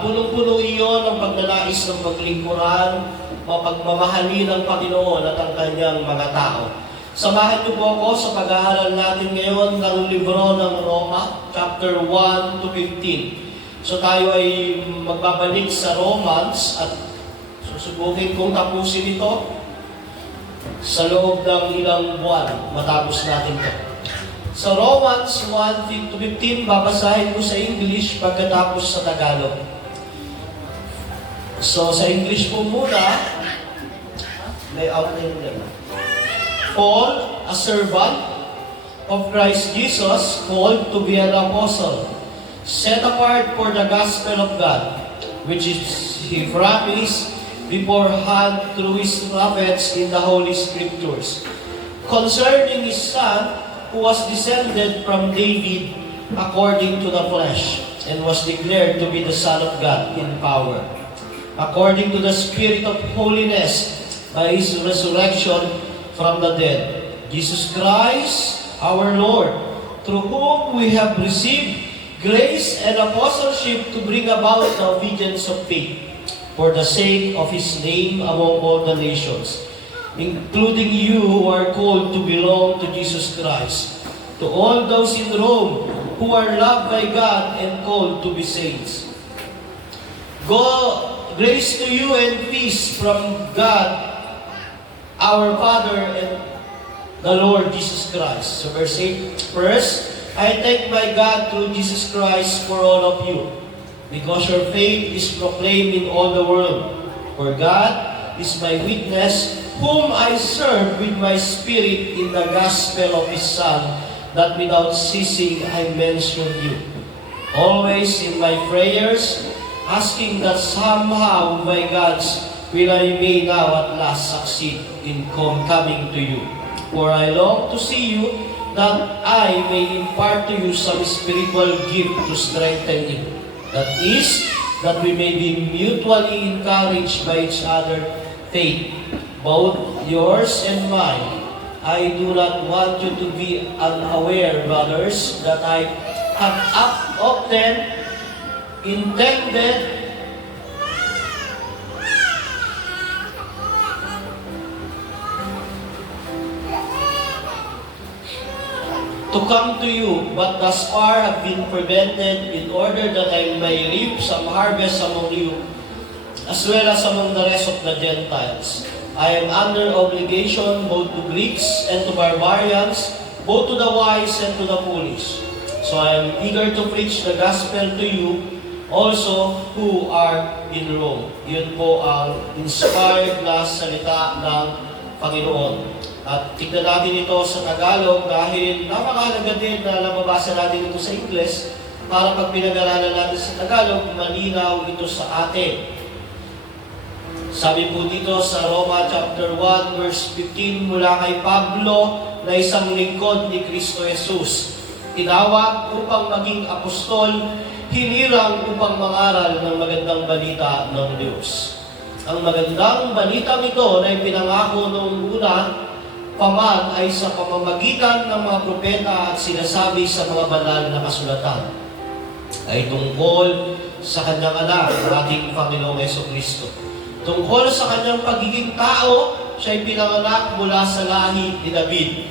Punong-puno iyon ng pagnanais ng paglingkuran, mapagmamahali ng Panginoon at ang kanyang mga tao. Samahan niyo po ako sa pag-aaral natin ngayon ng libro ng Roma, chapter 1 to 15. So tayo ay magbabalik sa Romans at susubukin kong tapusin ito sa loob ng ilang buwan matapos natin ito. Sa Romans 1 to 15, babasahin ko sa English pagkatapos sa Tagalog. So sa English po muna, may outline lang. Paul, a servant of Christ Jesus, called to be an apostle, set apart for the gospel of God, which is He promised beforehand through His prophets in the Holy Scriptures, concerning His Son, who was descended from David according to the flesh, and was declared to be the Son of God in power, according to the Spirit of holiness, by His resurrection from the dead, Jesus Christ our Lord, through whom we have received grace and apostleship to bring about the obedience of faith, for the sake of His name among all the nations, including you who are called to belong to Jesus Christ, to all those in Rome who are loved by God and called to be saints. Grace to you and peace from God, our Father, and the Lord Jesus Christ. So verse 8, first, I thank my God through Jesus Christ for all of you, because your faith is proclaimed in all the world. For God is my witness, whom I serve with my spirit in the gospel of His Son, that without ceasing I mention you, always in my prayers, asking that somehow by God's will I may now at last succeed in coming to you. For I long to see you, that I may impart to you some spiritual gift to strengthen you. That is, that we may be mutually encouraged by each other faith, both yours and mine. I do not want you to be unaware, brothers, that I have often intended to come to you, but thus far have been prevented, in order that I may reap some harvest among you, as well as among the rest of the Gentiles. I am under obligation both to Greeks and to barbarians, both to the wise and to the foolish. So I am eager to preach the gospel to you also who are in Rome. Yun po ang inspired na salita ng Panginoon. At tignan natin ito sa Tagalog dahil napakahalaga din na nababasa natin ito sa Ingles para pag pinag-aralan natin sa Tagalog, malinaw ito sa atin. Sabi po dito sa Roma chapter 1 verse 15, mula kay Pablo na isang lingkod ni Kristo Jesus, tinawag upang maging apostol, hinirang upang mangaral ng magandang balita ng Diyos. Ang magandang balitang ito na ipinangako noong una paman ay sa pamamagitan ng mga propeta at sinasabi sa mga banal na kasulatan, ay tungkol sa kanyang anak, ating Panginoong Jesucristo. Tungkol sa kanyang pagiging tao, siya'y pinanganak mula sa lahi ni David.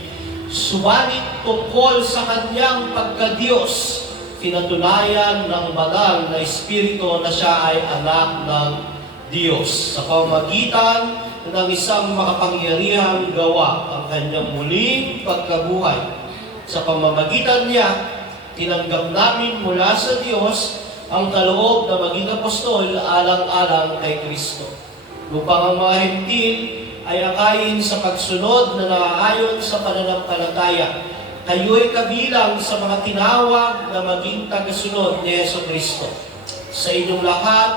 Subalit tungkol sa kanyang pagka-Diyos, pinatunayan ng banal na Espiritu na siya ay anak ng Diyos sa pamamagitan ng isang makapangyarihang gawa, ang kanyang muling pagkabuhay. Sa pamamagitan niya, tinanggap namin mula sa Diyos ang kaloob na maging apostol alang-alang kay Kristo, upang ang mga Hentil ay akayin sa pagsunod na naaayon sa pananampalataya. Kayo'y kabilang sa mga tinawag na maging tagasunod ni Jesucristo. Sa inyong lahat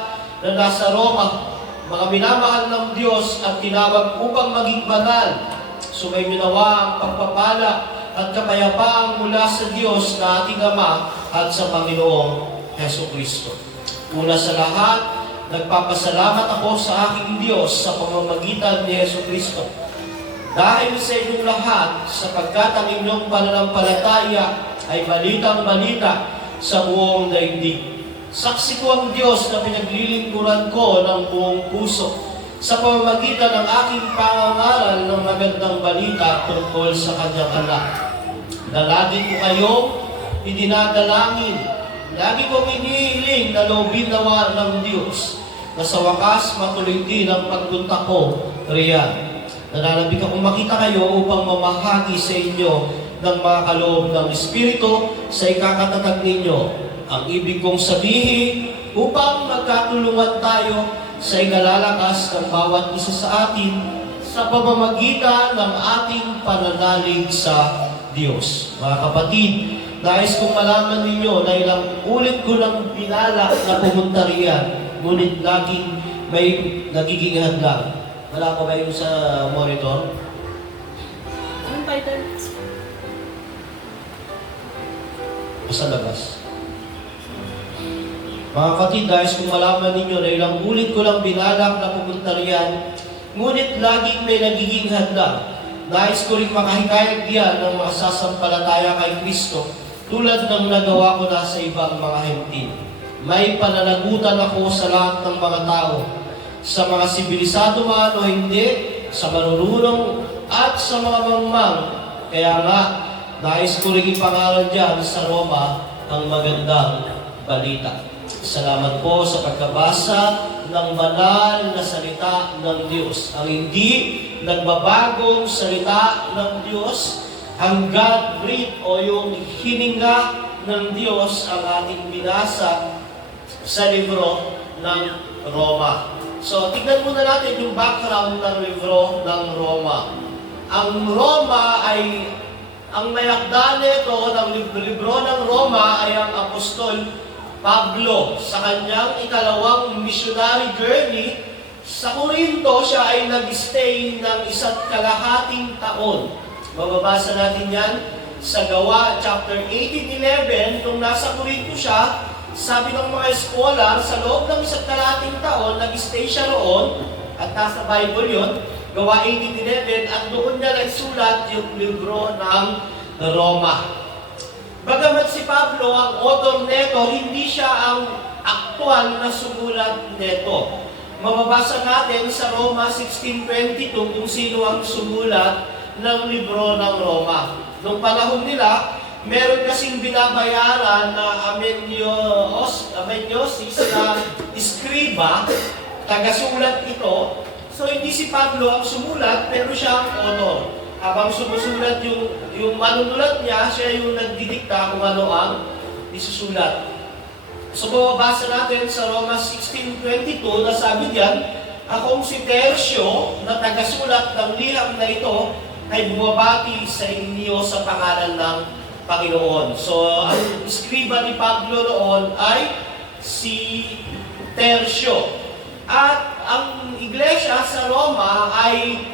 na nasa Roma, mga minamahal ng Diyos at tinawag upang maging banal, sumay minawa ang pagpapala at kapayapaang mula sa Diyos na ating Ama at sa Panginoong Jesucristo. Una sa lahat, nagpapasalamat ako sa aking Diyos sa pamamagitan ni Jesucristo. Dahil sa inyong lahat, sapagkat ang inyong pananampalataya ay balitang-balita sa buong daigdig. Saksi ko ang Diyos na pinaglilingkuran ko ng buong puso sa pamamagitan ng aking pangangaral ng magandang balita tungkol sa kanyang anak. Na lagi ko kayong idinadalangin, lagi kong inihiling na loobin nawa ng Diyos na sa wakas matuloy din ang pagpunta ko riyan. Nananabik akong makita kayo upang mamahagi sa inyo ng mga kaloob ng Espiritu sa ikakatatag ninyo. Ang ibig kong sabihin, upang magkatulungan tayo sa ikalalakas ng bawat isa sa atin sa pamamagitan ng ating pananalig sa Diyos. Mga kapatid, nais kong malaman ninyo na ilang ulit ko lang binalak na pumunta riyan, ngunit laging may nagiging hadlang. Wala ko ba yung sa monitor? Anong title? Sa labas. Mga kapatid, nais kong malaman ninyo na ilang ulit ko lang binalak na pupunta riyan, ngunit laging may nagiging hadlang. Nais ko rin makahikayat diyan ng mga sasampalataya kay Kristo tulad ng nagawa ko na sa ibang mga hentil. May pananagutan ako sa lahat ng mga tao, sa mga sibilisado man o hindi, sa marurunong at sa mga mangmang. Kaya nga, nais ko rin ipangaral diyan sa Roma ang magandang balita. Salamat po sa pagkabasa ng banal na salita ng Diyos. Ang hindi nagbabagong salita ng Diyos, ang God-breathed o yung hininga ng Diyos ang ating binasa sa libro ng Roma. So, tignan muna natin yung background ng libro ng Roma. Ang Roma ay, ang mayakda nito ng libro ng Roma ay ang Apostol Pablo. Sa kanyang ikalawang missionary journey sa Corinto, siya ay nag-stay ng 1.5 taon. Mababasa natin yan sa Gawa chapter 18-11. Nung nasa Corinto siya, sabi ng mga scholar, sa loob ng 1.5 taon, nag-stay siya roon, at nasa Bible yun, Gawa 18-11, at doon niya nagsulat yung libro ng Roma. Bagamat si Pablo, ang author neto, hindi siya ang aktual na sumulat neto. Mababasa natin sa Roma 16:22 kung sino ang sumulat ng libro ng Roma. Noong panahon nila, meron kasing binabayaran na amenyosis na iskriba, tagasulat ito. So hindi si Pablo ang sumulat, pero siya ang author. Habang sumusulat yung manunulat niya, siya yung nagdidikta kung ano ang isusulat. So mababasa natin sa Roma 16:22 na sabi diyan, akong si Tercio na tagasulat ng liham na ito ay bumabati sa inyo sa pangalan ng Panginoon. So ang iskriba ni Pablo noon ay si Tercio. At ang iglesia sa Roma ay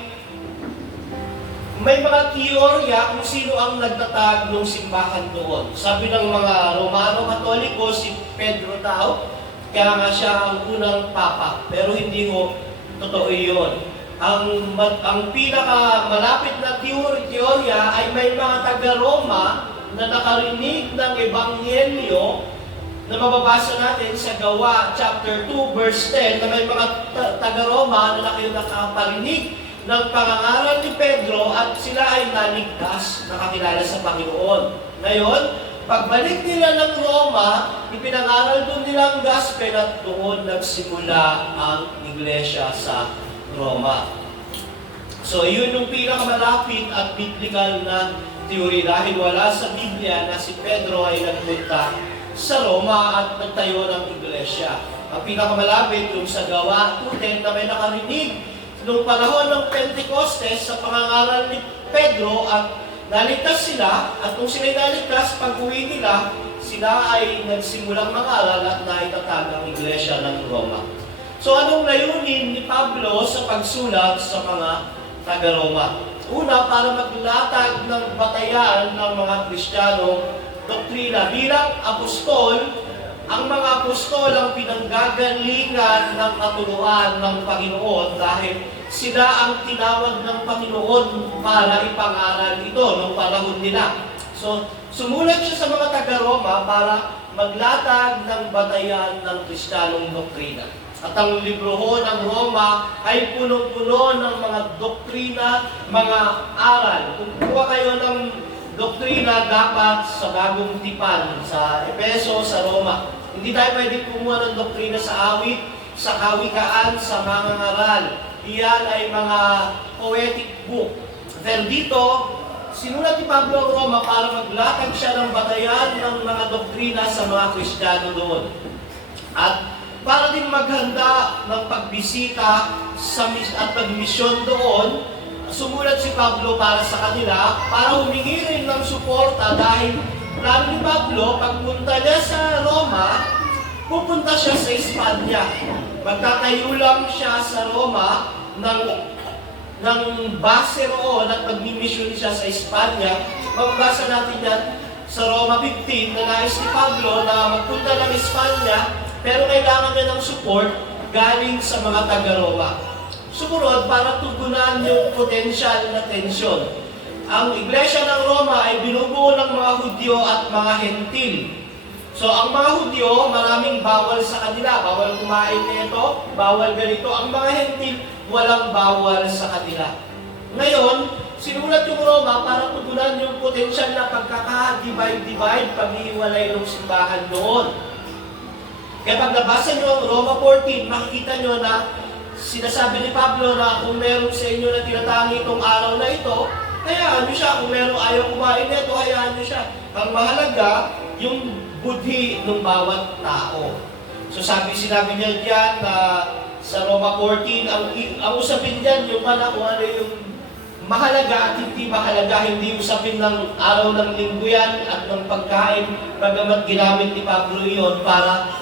may mga teorya kung sino ang nagtatag ng simbahan doon. Sabi ng mga Romano Katoliko, si Pedro daw, kaya nga siya ang unang papa. Pero hindi ho totoo yun. Ang pinakamalapit na teorya ay may mga taga-Roma na nakarinig ng Ebanghelyo na mababasa natin sa Gawa chapter 2 verse 10 na may mga taga-Roma na nakaparinig ng pangangaral ni Pedro at sila ay naligtas, nakakilala sa Panginoon. Ngayon, pagbalik nila ng Roma, ipinangaral doon nila ang gospel at doon nagsimula ang iglesia sa Roma. So, yun yung pinakamalapit at biblical na theory dahil wala sa Biblia na si Pedro ay nagpunta sa Roma at nagtayo ng iglesia. Ang pinakamalapit yung sa Gawa 2:10 na may nakarinig noong panahon ng Pentecostes sa pangangaral ni Pedro at naligtas sila, at kung sila'y naligtas, pag-uwi nila, sila ay nagsimulang mangaral at naitatag ang iglesia ng Roma. So anong layunin ni Pablo sa pagsulat sa mga taga-Roma? Una, para maglatag ng batayan ng mga Kristiyanong doktrina. Bilang apostol, ang mga apostol ang pinanggagalingan ng katuluan ng Panginoon dahil sila ang tinawag ng Panginoon para ipangaral ito noong panahon nila. So, sumulat siya sa mga taga-Roma para maglatag ng batayan ng Kristiyanong doktrina. At ang libro ho ng Roma ay punong-puno ng mga doktrina, mga aral. Kung kuha kayo ng doktrina, dapat sa bagong tipan, sa Epeso, sa Roma. Hindi tayo pwede kumuha ng doktrina sa awit, sa kawikaan, sa mga ngaral. Iyan ay mga poetic book. Pero dito, sinulat ni Pablo ang Roma para maglatag siya ng batayan ng mga doktrina sa mga Kristiyano doon. At para din maghanda ng pagbisita at pagmisyon doon, sumulat si Pablo para sa kanila, para humingi rin ng suporta dahil plano ni Pablo, pagpunta niya sa Roma, pupunta siya sa Espanya. Magtatayo lang siya sa Roma ng base roon at magmimisyon siya sa Espanya. Magbasa natin yan sa Roma 15 na nais ni Pablo na magpunta ng Espanya, pero kailangan niya ng support galing sa mga taga-Roma. Sumunod, para tugunan yung potential na tensyon. Ang Iglesia ng Roma ay binubuo ng mga Hudyo at mga Hentil. So, ang mga Hudyo, maraming bawal sa kanila. Bawal kumain nito, bawal ganito. Ang mga Hentil, walang bawal sa kanila. Ngayon, sinulat yung Roma para tugunan yung potential na pagkaka-divide, pag-iwalay ng simbahan doon. Kaya pag nabasa nyo ang Roma 14, makikita nyo na sinasabi ni Pablo na kung meron sa inyo na tinatangi itong araw na ito, hayaan nyo siya. Kung meron ayaw kumain nito, hayaan nyo siya. Ang mahalaga, yung budhi ng bawat tao. So sinabi niya diyan na sa Roma 14, ang usapin diyan yung kung ano yung mahalaga at hindi mahalaga, hindi usapin ng araw ng linggo yan at ng pagkain, bagamat ginamit ni Pablo iyon para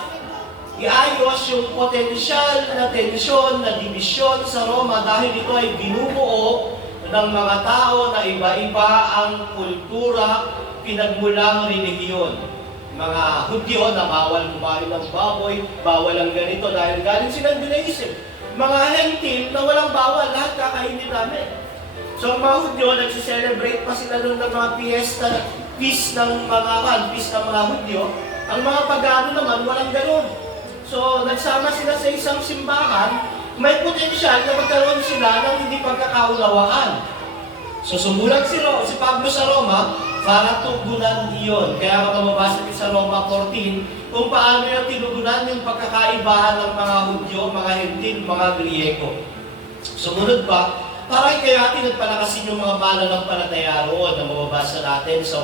iayos yung potensyal na tensyon, na divisyon sa Roma dahil ito ay binubuo ng mga tao na iba-iba ang kultura, pinagmulang relihiyon. Mga Hudyo na bawal kumain ng baboy, bawal ang ganito dahil galing silang Judaism. Mga Hentil na walang bawal, lahat kakainin namin. So ang mga Hudyo, nagsiselebrate pa sila doon ng mga feast ng mga Hudyo. Ang mga Pagano naman, walang ganun. So, nagsama sila sa isang simbahan, may potensyal na magkaroon sila ng hindi pagkakaunawaan. So, sumulat si Pablo sa Roma para tugunan iyon. Kaya mababasa din sa Roma 14 kung paano yung tinugunan yung pagkakaibahan ng mga Hudyo, mga Hentil, mga Griego. Sumunod pa, para kaya natin at palakasin yung mga mananampalataya roon na mababasa natin sa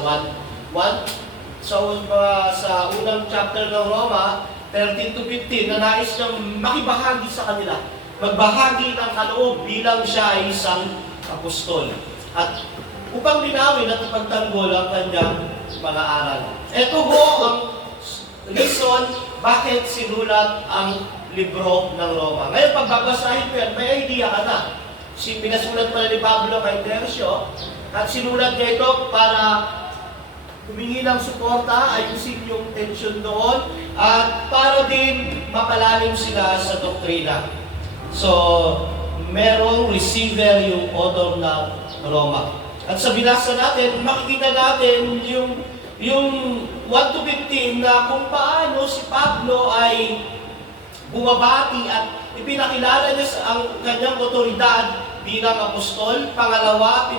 sa unang chapter ng Roma, 13 to 15, na nais niyang makibahagi sa kanila. Magbahagi ng kaloob bilang siya ay isang apostol. At upang linawin at ipagtanggol ang kanyang mga aral. Ito ho ang reason bakit sinulat ang libro ng Roma. Ngayon, pagbabasahin ko yan, may idea ka na. Pinasulat pala ni Pablo kay Tercio, at sinulat niya ito para humingi ng suporta, ayusin yung tension doon, at para din mapalalim sila sa doktrina. So, merong receiver yung author ng Roma. At sa binasa natin, makikita natin yung 1 to 15 na kung paano si Pablo ay bumabati at ipinakilala niya ang kanyang otoridad bilang apostol. Pangalawa,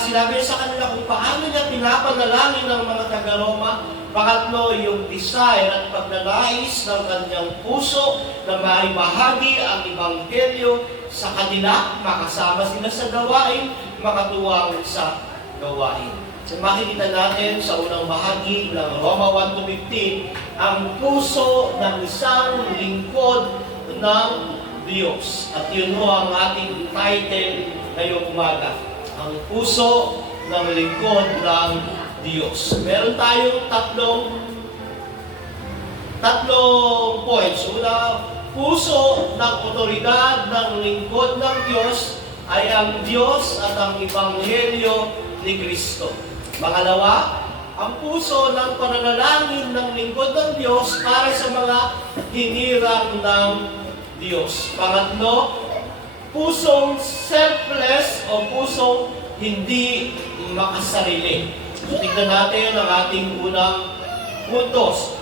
sinabi sa kanila kung paano niya pinapanalangin ng mga taga-Roma. Pangatlo, yung desire at pagnanais ng kanyang puso na maibahagi ang Ebanghelyo sa kanila, makasama sila sa gawain, makatuwang sa gawain. So, makikita natin sa unang bahagi ng Roma 1 to 15, ang puso ng isang lingkod ng Diyos. At yun ho ang ating title ngayong umaga. Ang puso ng lingkod ng Diyos. Meron tayong tatlong points. Una, puso ng otoridad ng lingkod ng Diyos ay ang Diyos at ang Ebanghelyo ni Kristo. Pangalawa, ang puso ng pananalangin ng lingkod ng Diyos para sa mga hinirang ng Diyos. Pangatlo, pusong selfless o pusong hindi makasarili. So, tignan natin ang ating unang puntos.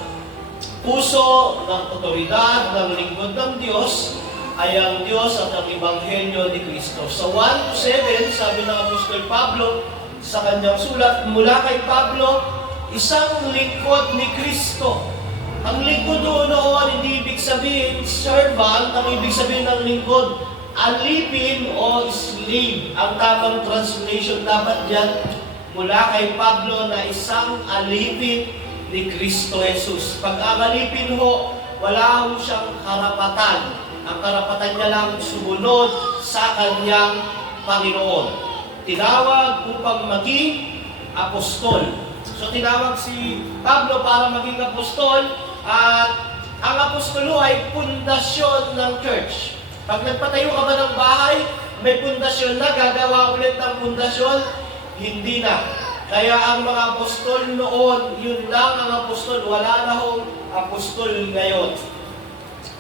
Puso ng otoridad ng lingkod ng Diyos ay ang Diyos at ang Ebanghelyo ni Kristo. Sa 1-7, sabi ng Apostol Pablo sa kanyang sulat, mula kay Pablo, isang lingkod ni Kristo. Ang lingkod noon, hindi ibig sabihin servant, ang ibig sabihin ng lingkod, alipin o slave. Ang tamang translation dapat dyan, mula kay Pablo na isang alipin ni Kristo Jesus. Pag ang alipin ho, wala ho siyang karapatan. Ang karapatan niya lang sumunod sa kanyang Panginoon. Tinawag upang maging apostol. So tinawag si Pablo para maging apostol, at ang apostolo ay pundasyon ng church. Pag nagpatayo ka ba ng bahay, may pundasyon na, gagawa ulit ng pundasyon, hindi na. Kaya ang mga apostol noon, yun lang ang apostol, wala na hong apostol ngayon.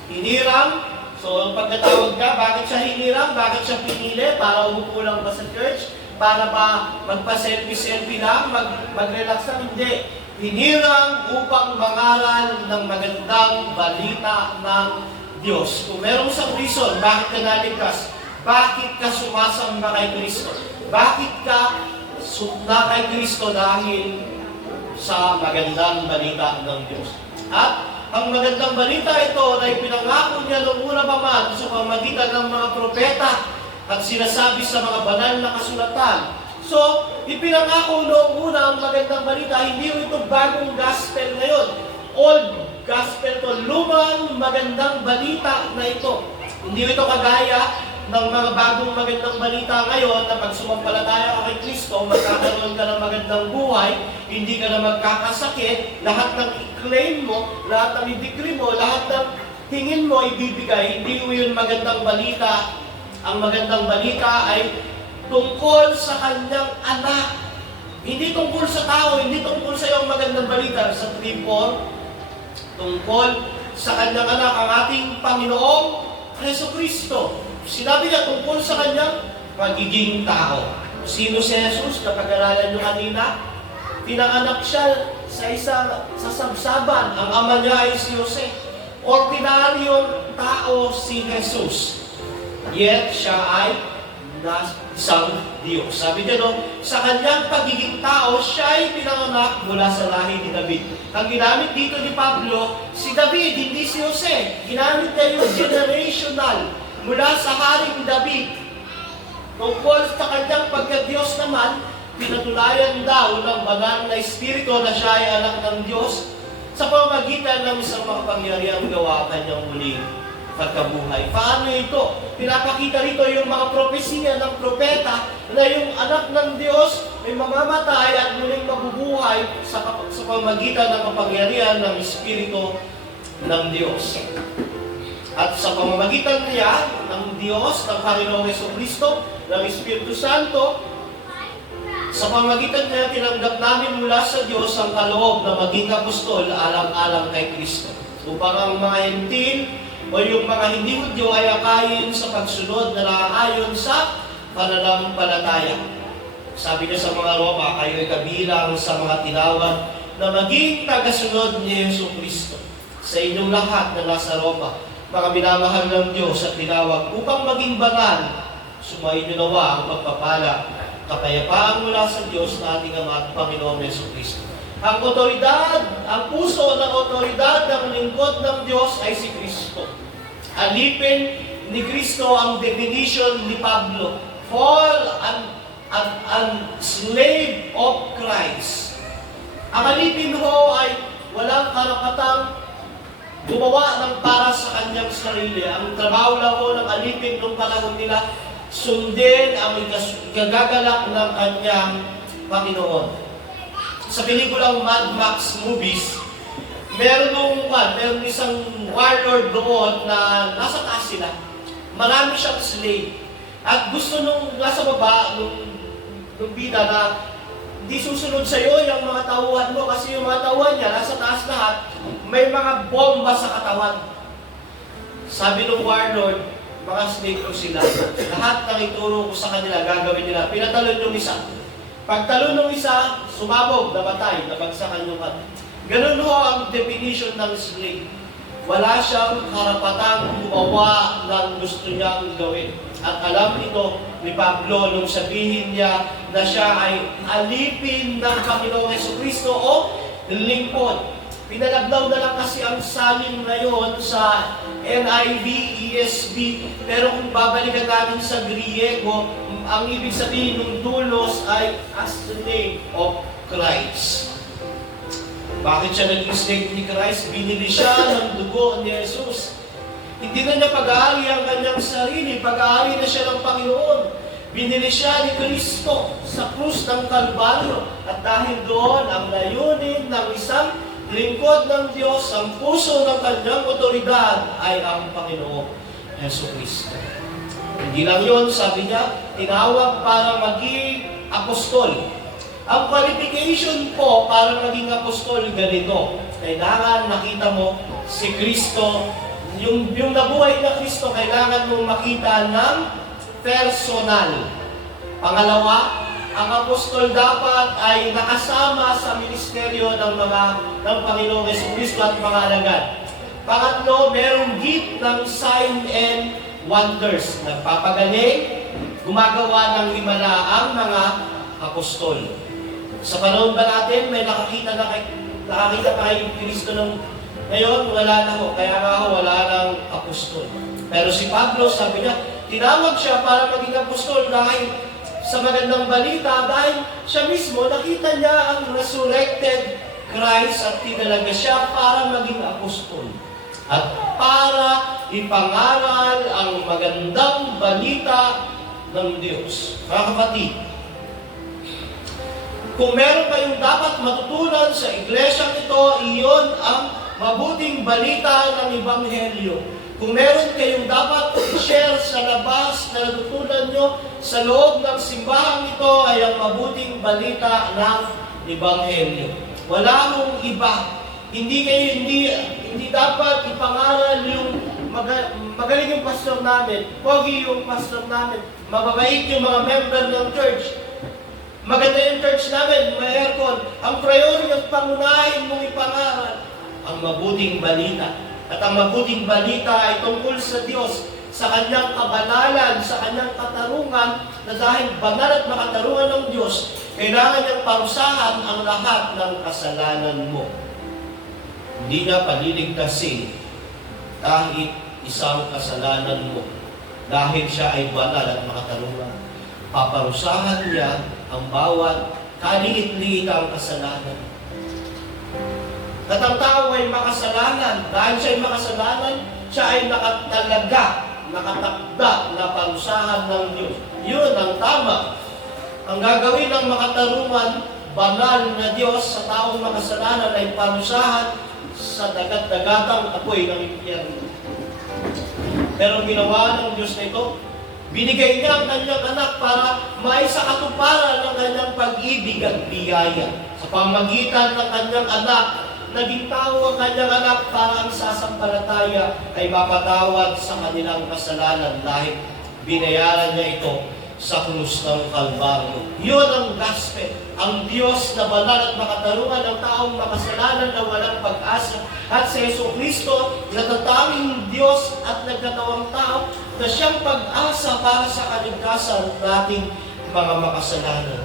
Hinirang, so pagkatawag ka, bakit siya hinirang? Bakit siya pinili? Para umupo lang ba sa church? Para ba magpa-selfie-selfie lang? Mag-relax lang? Hindi. Hinirang upang mangaral ng magandang balita ng Diyos. Kung merong isang reason, bakit ka naligtas? Bakit ka sumasamba kay Kristo? Bakit ka sumna kay Kristo? Dahil sa magandang balita ng Diyos. At ang magandang balita ito ay pinangako niya noong una pa man sa pamamagitan ng mga propeta at sinasabi sa mga banal na kasulatan. So, ipinangako noong una ang magandang balita, hindi ito bagong gospel ngayon. Old gospel to, lumang magandang balita na ito. Hindi ito kagaya ng mga bagong magandang balita ngayon na pag sumampalataya ka kay Kristo, magkakaroon ka ng magandang buhay, hindi ka na magkakasakit, lahat ng i-claim mo, lahat ng i-decree mo, lahat ng tingin mo ibibigay, hindi mo yun magandang balita. Ang magandang balita ay tungkol sa kanyang anak. Hindi tungkol sa tao, hindi tungkol sa iyong magandang balita. Sa 3:4, tungkol sa kanyang anak, ang ating Panginoong Jesucristo. Sinabi niya tungkol sa kanyang magiging tao. Sino si Jesus? Napag-aralan niyo kanina. Pinanganak siya sa sabsaban. Ang ama niya ay si Jose. Ordinaryong tao si Jesus. Yet siya ay isang Diyos. Sabi niya sa kanyang pagiging tao, siya ay pinanganak mula sa lahi ni David. Ang ginamit dito ni Pablo, si David, hindi si Jose. Ginamit niya yung generational mula sa haring David. Tungkol sa kanyang pagka-Diyos naman, pinatulayan daw ng banal na espiritu na siya ay anak ng Diyos sa pamamagitan ng isang makapangyarihang gawa kanyang muling pagkabuhay. Paano ito? Pinapakita rito yung mga propesiya ng propeta na yung anak ng Diyos ay mamamatay at muling mabubuhay sa pamamagitan ng kapangyarihan ng Espiritu ng Diyos. At sa pamamagitan niya, ng Diyos, ng Panginoong Jesucristo, ng Espiritu Santo, sa pamamagitan niya, tinanggap namin mula sa Diyos ang kaloob na maging apostol alang-alang kay Kristo. Upang ang mga hentil o yung mga hindi Hudyo ay akayin sa pagsunod na naaayon sa pananampalataya. Sabi niya sa mga Roma, kayo ay kabilang sa mga tinawag na maging tagasunod ni Jesucristo. Sa inyong lahat na nasa Roma, mga minamahal ng Diyos at tinawag upang maging banal, sumayin niyo nawa ang pagpapala, kapayapaan mula sa Diyos na ating Ama at Panginoon Jesucristo. Ang otoridad, ang puso ng otoridad ng lingkod ng Diyos ay si Kristo. Alipin ni Kristo ang definition ni Pablo. Fall and slave of Christ. Ang alipin ho ay walang karapatang gumawa ng para sa kanyang sarili. Ang trabaho lang ho ng alipin noong panahon nila, sundin ang ikagagalak ng kanyang Panginoon. Sa pelikulang Mad Max movies, meron isang warlord doon na nasa taas sila. Marami siyang slave. At gusto nung nasa baba, nung bida na di susunod sa iyo yung mga tauhan mo kasi yung mga tauhan niya nasa taas lahat, may mga bomba sa katawan. Sabi ng warlord, mga slave ko sila. Lahat ng ituro ko sa kanila, gagawin nila. Pinatalon yung isa. Pagtalon ng isa, sumabog, namatay, nabagsakan yung Ganun ho ang definition ng slave. Wala siyang karapatang gumawa ng gusto niyang gawin. At alam ito ni Pablo nung sabihin niya na siya ay alipin ng Panginoong Jesucristo o lingkod. Pinalablaw na lang kasi ang salin ngayon sa NIV, ESV, pero kung babalikan natin sa Griego, ang ibig sabihin ng doulos ay as the name of Christ. Bakit siya naging slave ni Christ? Binili siya ng dugo ni Jesus. Hindi na niya pag-aari ang kanyang sarili, pag-aari na siya ng Panginoon. Binili siya ni Kristo sa krus ng Kalbaryo. At dahil doon, ang layunin ng isang lingkod ng Diyos, ang puso ng kanyang otoridad ay ang Panginoong Jesucristo. Hindi lang yun, sabi niya, tinawag para maging apostol. Ang qualification po para maging apostol ganito. Kailangan nakita mo si Kristo, yung nabuhay na Kristo, kailangan mong makita ng personal. Pangalawa, ang apostol dapat ay nakasama sa ministeryo ng Panginoong Jesucristo at mga alagad. Pangatlo, merong gift ng sign and wonders. Nagpapagaling, gumagawa ng himala ang mga apostol. Sa panahon ba natin, may nakakita na kay Kristo ngayon, wala na ho. Kaya nga ho, wala ng apostol. Pero si Pablo, sabi niya, tinawag siya para maging apostol dahil sa magandang balita, dahil siya mismo, nakita niya ang resurrected Christ at tinalaga siya para maging apostol. At para ipangaral ang magandang balita ng Diyos. Mga kapatid, kung meron kayong dapat matutunan sa iglesyang ito, iyon ang mabuting balita ng Ebanghelyo. Kung meron kayong dapat i-share sa labas na natutunan nyo sa loob ng simbahang ito, ay ang mabuting balita ng Ebanghelyo. Wala mong iba. Hindi dapat ipangaral yung magaling yung pastor namin, pogi yung pastor namin, mababait yung mga member ng church. Maganda yung church namin, may aircon. Ang priority at pangunahin mong ipangaral ang mabuting balita. At ang mabuting balita ay tungkol sa Diyos, sa kanyang kabanalan, sa kanyang katarungan, na dahil banal at makatarungan ng Diyos, kailangan niyang parusahan ang lahat ng kasalanan mo. Hindi na paliligtasin kahit isang kasalanan mo. Dahil siya ay banal at makatarungan. Paparusahan niya ang bawat kaliit-liit ang kasalanan. At ang tao ay makasalanan. Dahil siya ay makasalanan, siya ay nakatakda na parusahan ng Diyos. Yun ang tama. Ang gagawin ng makatarungan, banal na Diyos sa taong makasalanan ay parusahan sa dagat-dagatang apoy ng impyerno. Pero ginawa ng Diyos na ito, binigay niya ang kanyang anak para maisakatuparan ng kanyang pag-ibig at biyaya. Sa pamagitan ng kanyang anak, naging tao ang kanyang anak para ang sasampalataya ay mapatawad sa kanilang kasalanan dahil binayaran niya ito sa krus ng Kalbaryo. Yun ang gospel. Ang Diyos na banal at makatarungan ng taong makasalanan na walang pag-asa. At si Jesucristo, natatanging Diyos at nagkatawang tao, na siyang pag-asa para sa kaligtasan nating mga makasalanan.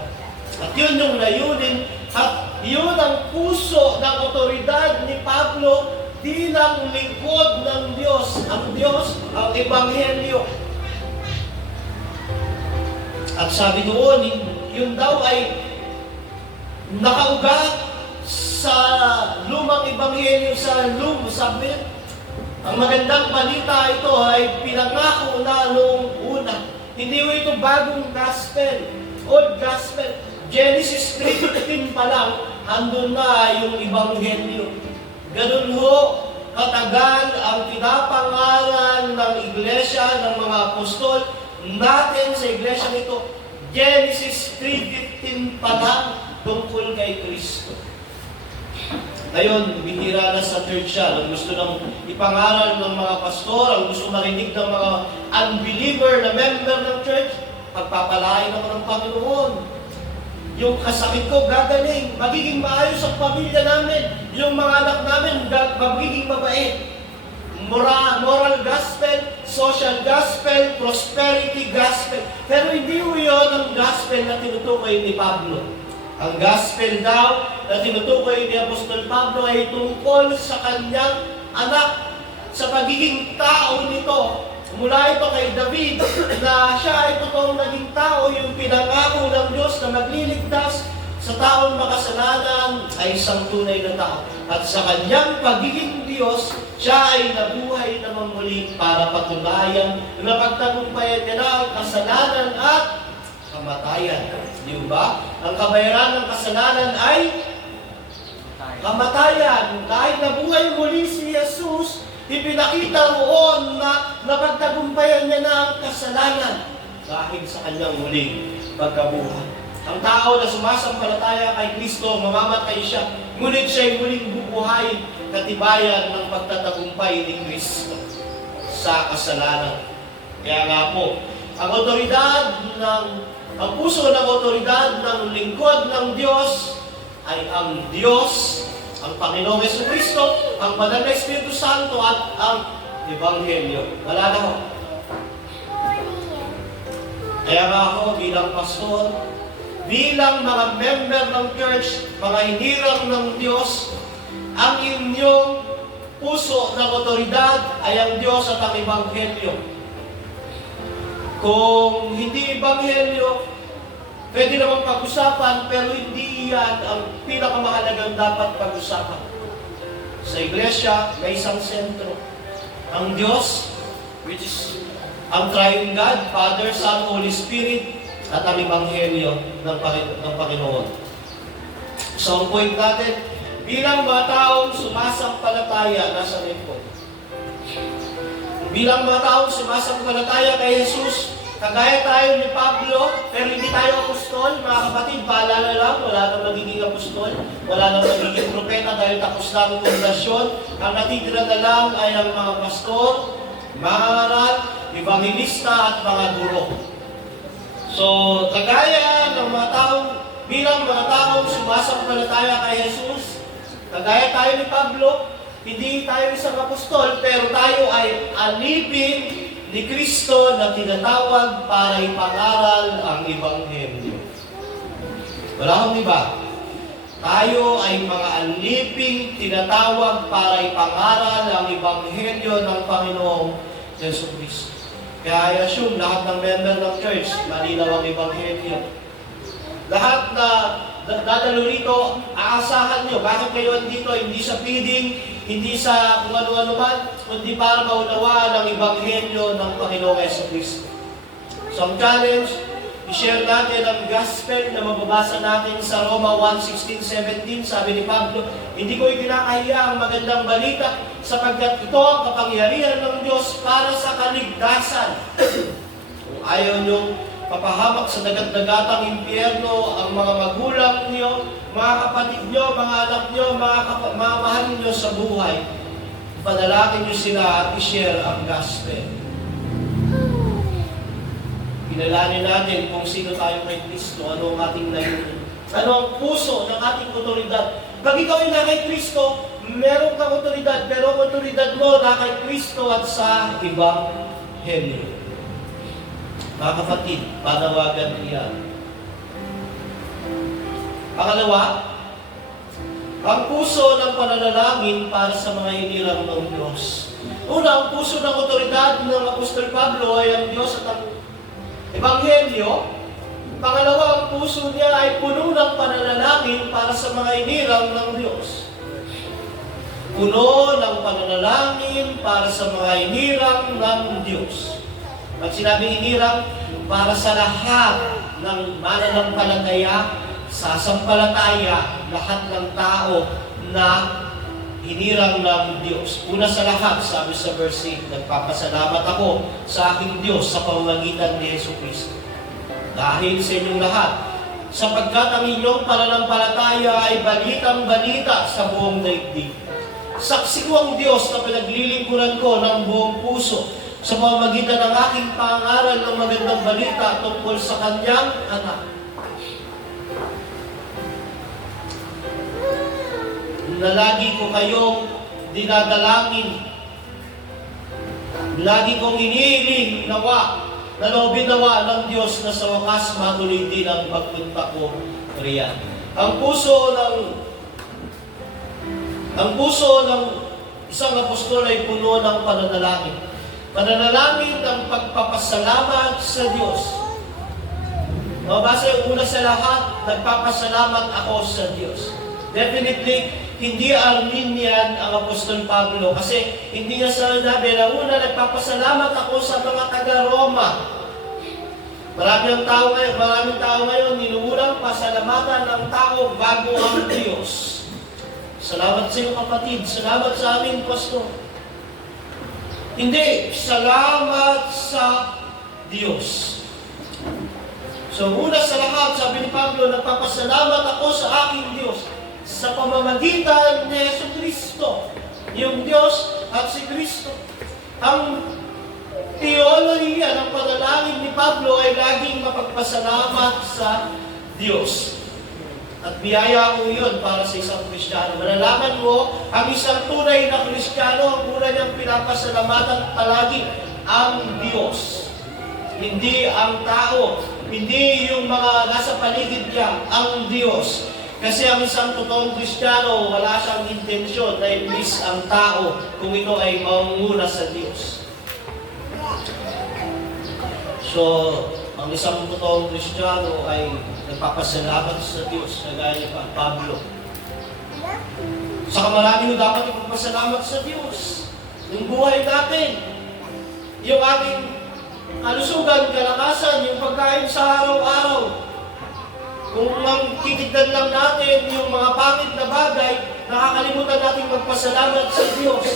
At yun yung layunin at yun ang puso ng otoridad ni Pablo bilang lingkod ng Diyos. Ang Diyos, ang Ebanghelyo. At sabi doon, yun daw ay nakaugat sa lumang Ebanghelyo, sabi, ang magandang balita ito ay pinangako na noong una. Hindi mo ito bagong gospel, old gospel. Genesis 3:15 pa lang, andun na yung Ebanghelyo. Ganun ho, katagal ang pinapangaral ng iglesia, ng mga apostol, natin sa iglesia nito. Genesis 3:15 pa lang tungkol kay Kristo. Ngayon, bihira na sa church siya. Ang gusto nang ipangaral ng mga pastor, ang gusto marinig ng mga unbeliever na member ng church, pagpapalain naman ng Panginoon. Yung kasakit ko gagaling, magiging maayos ang pamilya namin, yung mga anak namin magiging mabait. Moral gospel, social gospel, prosperity gospel. Pero hindi ho yun ang gospel na tinutukoy ni Pablo. Ang gospel daw na tinutukoy ni Apostol Pablo ay tungkol sa kanyang anak, sa pagiging tao nito. Mula ito kay David na siya ay totoong naging tao, yung pinangako ng Diyos na magliligtas sa taong makasalanan ay isang tunay na tao. At sa kanyang pagiging Diyos, siya ay nabuhay na muli para patunayan na pagtagumpayan niya na ang kasalanan at kamatayan. Di ba? Ang kabayaran ng kasalanan ay kamatayan. Dahil nabuhay muli si Jesus, ipinakita roon na napagtagumpayan niya na ang kasalanan dahil sa kanyang muling pagkabuhay. Ang tao na sumasampalataya kay Kristo, mamamatay siya, ngunit siya'y muling bubuhay, katibayan ng pagtatagumpay ni Kristo sa kasalanan. Kaya nga po, ang puso ng otoridad ng lingkod ng Diyos ay ang Diyos, ang Panginoong Jesucristo, ang Banal na Espiritu Santo at ang Ebanghelyo. Wala na ho. Kaya nga ako bilang pastor, bilang mga member ng church, mga hinirang ng Diyos, ang inyong puso ng otoridad ay ang Diyos at ang Ebanghelyo. Kung hindi Ebanghelyo, pwede naman pag-usapan, pero hindi yan ang pinakamahalagang dapat pag-usapan. Sa iglesia, may isang sentro. Ang Diyos, which is ang Triune God, Father, Son, Holy Spirit, at ang Ebanghelyo ng Panginoon. So, ang point natin, bilang mga taong sumasampalataya, nasa rin po. Bilang mga taong sumasampalataya kay Jesus, kagaya tayo ni Pablo, pero hindi tayo apostol, mga kapatid, paalala lang, wala nang magiging apostol, wala nang magiging propeta dahil tapos na ang pundasyon. Ang natitira na lang ay ang mga pastor, mga ngaral, evangelista at mga guro. So, kagaya ng mga taong, bilang mga taong sumasampalataya kay Jesus, kagaya tayo ni Pablo, hindi tayo isang apostol, pero tayo ay alipin ni Kristo na tinatawag para ipangaral ang Ebanghelyo. Wala akong iba. Tayo ay mga aliping tinatawag para ipangaral ang Ebanghelyo ng Panginoong Jesucristo. Kaya I assume lahat ng member ng church, malinaw ang Ebanghelyo. Lahat na dadalo rito, aasahan nyo. Bakit kayo andito? Hindi sa feeding, hindi sa kung ano-ano man, kundi para maunawaan ang Ebanghelyo ng Panginoong Jesucristo. So ang challenge, i-share natin ang gospel na mababasa natin sa Roma 1:16-17. Sabi ni Pablo, hindi ko ikinakahiya ang magandang balita sapagkat ito ang kapangyarihan ng Diyos para sa kaligtasan. Kung ayaw niyong papahamak sa dagat-dagatang impyerno ang mga magulang niyo, mga kapatid niyo, mga anak niyo, mga mahal niyo sa buhay, panalangin niyo sila at i-share ang gospel. Pinalangin natin kung sino tayo kay Kristo, ano ang ating layunin, ano ang puso ng ating otoridad. Pag ikaw ay na kay Kristo, meron kang otoridad, pero ang otoridad mo na kay Kristo at sa Ebanghelyo. Mga kapatid, panawagan iyan. Pangalawa, ang puso ng pananalangin para sa mga hinirang ng Diyos. Una, ang puso ng otoridad ng Apostol Pablo ay ang Diyos at ang Ebanghelyo. Pangalawa, ang puso niya ay puno ng pananalangin para sa mga hinirang ng Diyos. Puno ng pananalangin para sa mga hinirang ng Diyos. Pag sinabing hinirang, para sa lahat ng mananampalataya, sasampalataya, lahat ng tao na hinirang ng Diyos. Una sa lahat, sabi sa verse 8, nagpapasalamat ako sa aking Diyos sa pamamagitan ni Jesucristo. Dahil sa inyong lahat, sapagkat ang inyong pananampalataya ay balitang-balita sa buong daigdig. Saksi ko ang Diyos na pinaglilingkuran ko ng buong puso sa pamamagitan ng aking pangaral ng magandang balita tungkol sa kanyang anak. na lagi ko kayong dinadalangin. Lagi kong inihiling nawa, naloobin nawa ng Diyos na sa wakas matuloy din ang pagpunta ko riyan. Ang puso ng isang apostol ay puno ng pananalangin. Pananalangin ang pagpapasalamat sa Diyos. Basta yung una sa lahat, nagpapasalamat ako sa Diyos. Definitely, hindi Arminian ang Apostol Pablo kasi hindi niya sinabi na una, nagpapasalamat ako sa mga taga-Roma. Maraming tao ngayon, ninuulang pasalamatan ng tao bago ang Diyos. Salamat sa iyo kapatid, salamat sa amin, Pastor. Hindi, salamat sa Diyos. So una sa lahat, sabi ni Pablo, nagpapasalamat ako sa aking Diyos sa pamamagitan ni Jesucristo, yung Diyos at si Kristo. Ang teolohiya ng panalangin ni Pablo ay laging mapagpasalamat sa Diyos. At biyaya ko yun para sa isang Kristiyano. Malalaman mo, ang isang tunay na Kristiyano, ang una niyang pinapasalamatan palagi ang Diyos. Hindi ang tao, hindi yung mga nasa paligid niya, ang Diyos. Kasi ang isang totoong Kristiyano, wala siyang intensyon na i-please ang tao kung ito ay mangunguna sa Diyos. So, ang isang totoong Kristiyano ay nagpapasalamat sa Diyos, kagaya ni Pablo. Saka marami dapat ipagpasalamat sa Diyos. Yung buhay natin, yung ating kalusugan, kalakasan, yung pagkain sa araw-araw. Kung titignan lang natin yung mga pangit na bagay, nakakalimutan natin magpasalamat sa Diyos.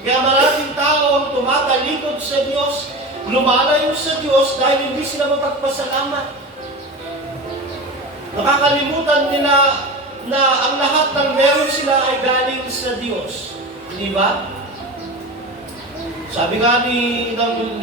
Kaya maraming tao ang tumatalikod sa Diyos, lumalayo sa Diyos dahil hindi sila mapagpasalamat. Nakakalimutan nila na ang lahat ng meron sila ay galing sa Diyos. Di ba? Sabi nga ni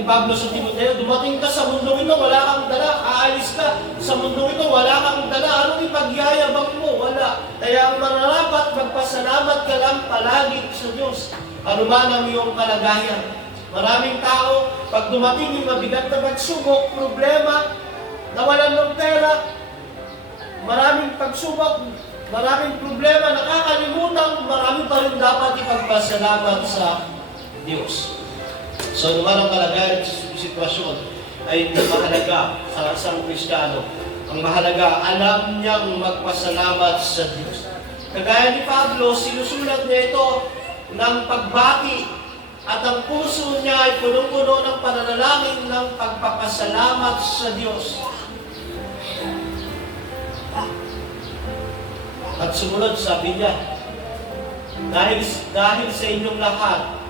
Pablo sa Timoteo, dumating ka sa mundo ito, wala kang dala. Aalis ka sa mundo ito, wala kang dala. Anong ipagyayabang mo? Wala. Kaya ang mararapat, magpasalamat ka lang palagi sa Diyos. Ano man ang iyong kalagayan. Maraming tao, pag dumating yung mabigat na pagsubok, problema, nawalan ng pera, maraming pagsubok, maraming problema, nakakalimutan, marami pa rin dapat ipagpasalamat sa Diyos. So, naman ang kalagayan sa sitwasyon ay hindi mahalaga sa isang Kristiyano. Ang mahalaga, alam niyang magpasalamat sa Diyos. Kagaya ni Pablo, sinusulat niya ito ng pagbati at ang puso niya ay punong-puno ng pananalangin ng pagpapasalamat sa Diyos. At sumunod, sabi niya, dahil sa inyong lahat,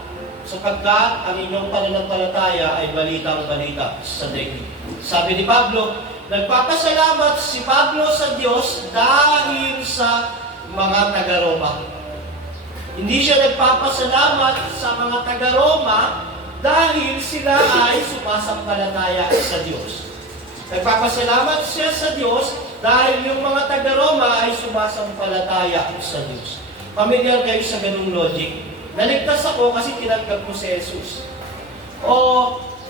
sapagkat ang inyong pananampalataya ay balitang-balita sa daigdig. Sabi ni Pablo, nagpapasalamat si Pablo sa Diyos dahil sa mga taga-Roma. Hindi siya nagpapasalamat sa mga taga-Roma dahil sila ay sumasampalataya sa Diyos. Nagpapasalamat siya sa Diyos dahil yung mga taga-Roma ay sumasampalataya sa Diyos. Pamilyar kayo sa ganung logic. Naligtas ako kasi tinanggap ko si Jesus. O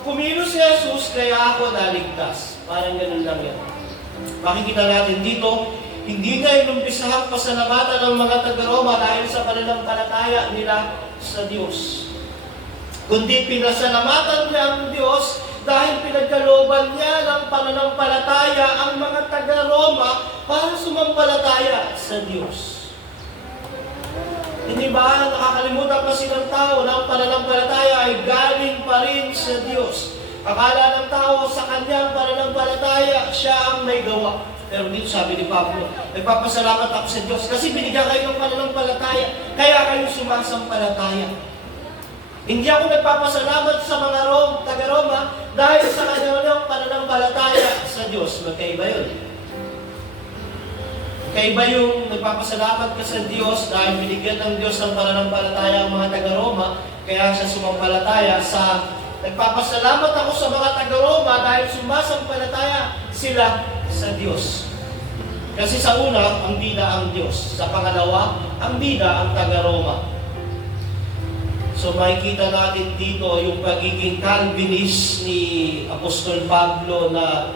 kumilos si Jesus kaya ako naligtas. Parang ganun lang yan. Makikita natin dito, hindi na inumpisahang pasalamatan ng mga taga-Roma dahil sa pananampalataya nila sa Diyos. Kundi pinasalamatan niya ang Diyos dahil pinagkalooban niya ng pananampalataya ang mga taga-Roma para sumampalataya sa Diyos. Hindi ba nakakalimutan kasi ng tao na ang pananampalataya ay galing pa rin sa Diyos. Akala ng tao sa kanyang pananampalataya, siya ang may gawa. Pero dito sabi ni Pablo, nagpapasalamat ako sa Diyos kasi binigyan kayo ng pananampalataya, kaya kayo sumasampalataya. Hindi ako nagpapasalamat sa mga taga-Roma dahil sa kanilang pananampalataya sa Diyos. Magkaiba yun. Kaiba yung nagpapasalamat ka sa Diyos dahil binigyan ng Diyos ng pananampalataya ang mga taga-Roma, kaya siya sumampalataya sa nagpapasalamat ako sa mga taga-Roma dahil sumasampalataya sila sa Diyos. Kasi sa una, ang bida ang Diyos. Sa pangalawa, ang bida ang taga-Roma. So makikita natin dito yung pagiging Calvinist ni Apostol Pablo na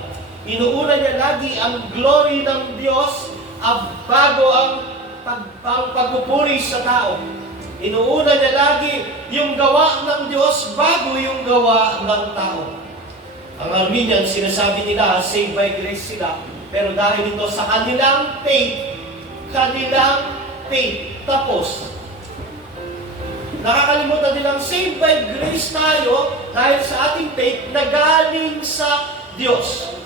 inuuna niya lagi ang glory ng Diyos bago ang pagpupuri sa tao. Inuuna niya lagi yung gawa ng Diyos bago yung gawa ng tao. Ang Arminian, sinasabi nila, saved by grace sila. Pero dahil ito sa kanilang faith, tapos, nakakalimutan nilang saved by grace tayo dahil sa ating faith na galing sa Diyos.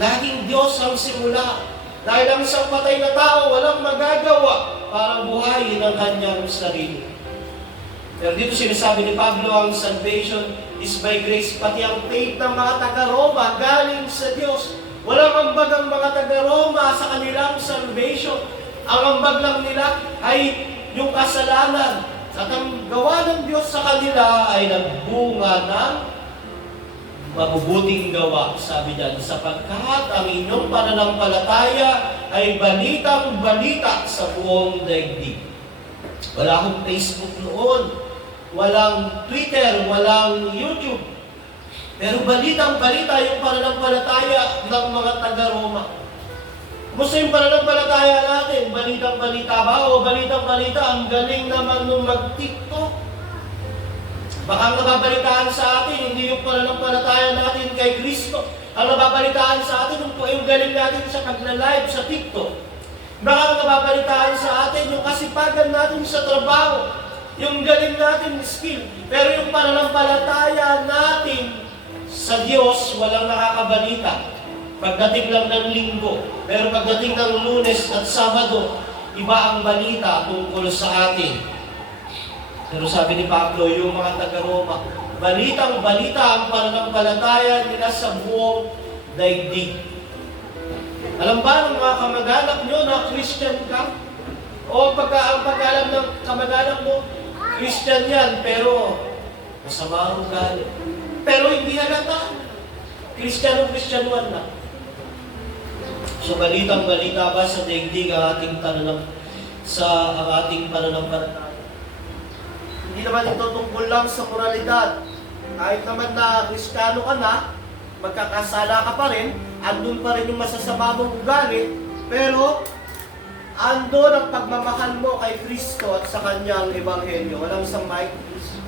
Laging Diyos ang simula. Dahil ang isang patay na tao walang magagawa para buhayin ang kanyang sarili. Pero dito sinasabi ni Pablo, ang salvation is by grace, pati ang faith ng mga taga-Roma galing sa Diyos. Walang ambag ang mga taga-Roma sa kanilang salvation. Ang ambag lang nila ay yung kasalanan. At ang gawa ng Diyos sa kanila ay nagbunga ng mabubuting gawa, sabi diyan, sapagkat ang inyong pananampalataya ay balitang-balita sa buong daigdig. Wala akong Facebook noon, walang Twitter, walang YouTube. Pero balitang-balita yung pananampalataya ng mga taga-Roma. Kumusta yung pananampalataya natin? Balitang-balita ba? O balitang-balita, ang galing naman nung mag-TikTok. Baka ang nababalitaan sa atin, hindi yung pananampalataya natin kay Kristo. Ang nababalitaan sa atin, yung galing natin sa pagla-live sa TikTok. Baka ang nababalitaan sa atin, yung kasipagan natin sa trabaho. Yung galing natin skill. Pero yung pananampalataya natin sa Diyos, walang nakakabalita. Pagdating lang ng linggo. Pero pagdating ng Lunes at Sabado, iba ang balita tungkol sa atin. Pero sabi ni Pablo, yung mga taga-Roma, balitang-balita ang pananampalataya nila sa buong daigdig. Alam ba ng mga kamag-anak nyo na Christian ka? O ang pag-alam ng kamag-anak mo, Christian yan, pero masama ang ugali. Pero hindi halata. Christian na. So balitang-balita ba sa daigdig ang ating pananampalataya? Hindi naman ito tungkol lang sa moralidad. Kahit naman na Kristiyano ka na, magkakasala ka pa rin, andun pa rin yung masasama mong ugali, pero andun ang pagmamahal mo kay Kristo at sa kanyang ebanghelyo. Walang isang mic, please.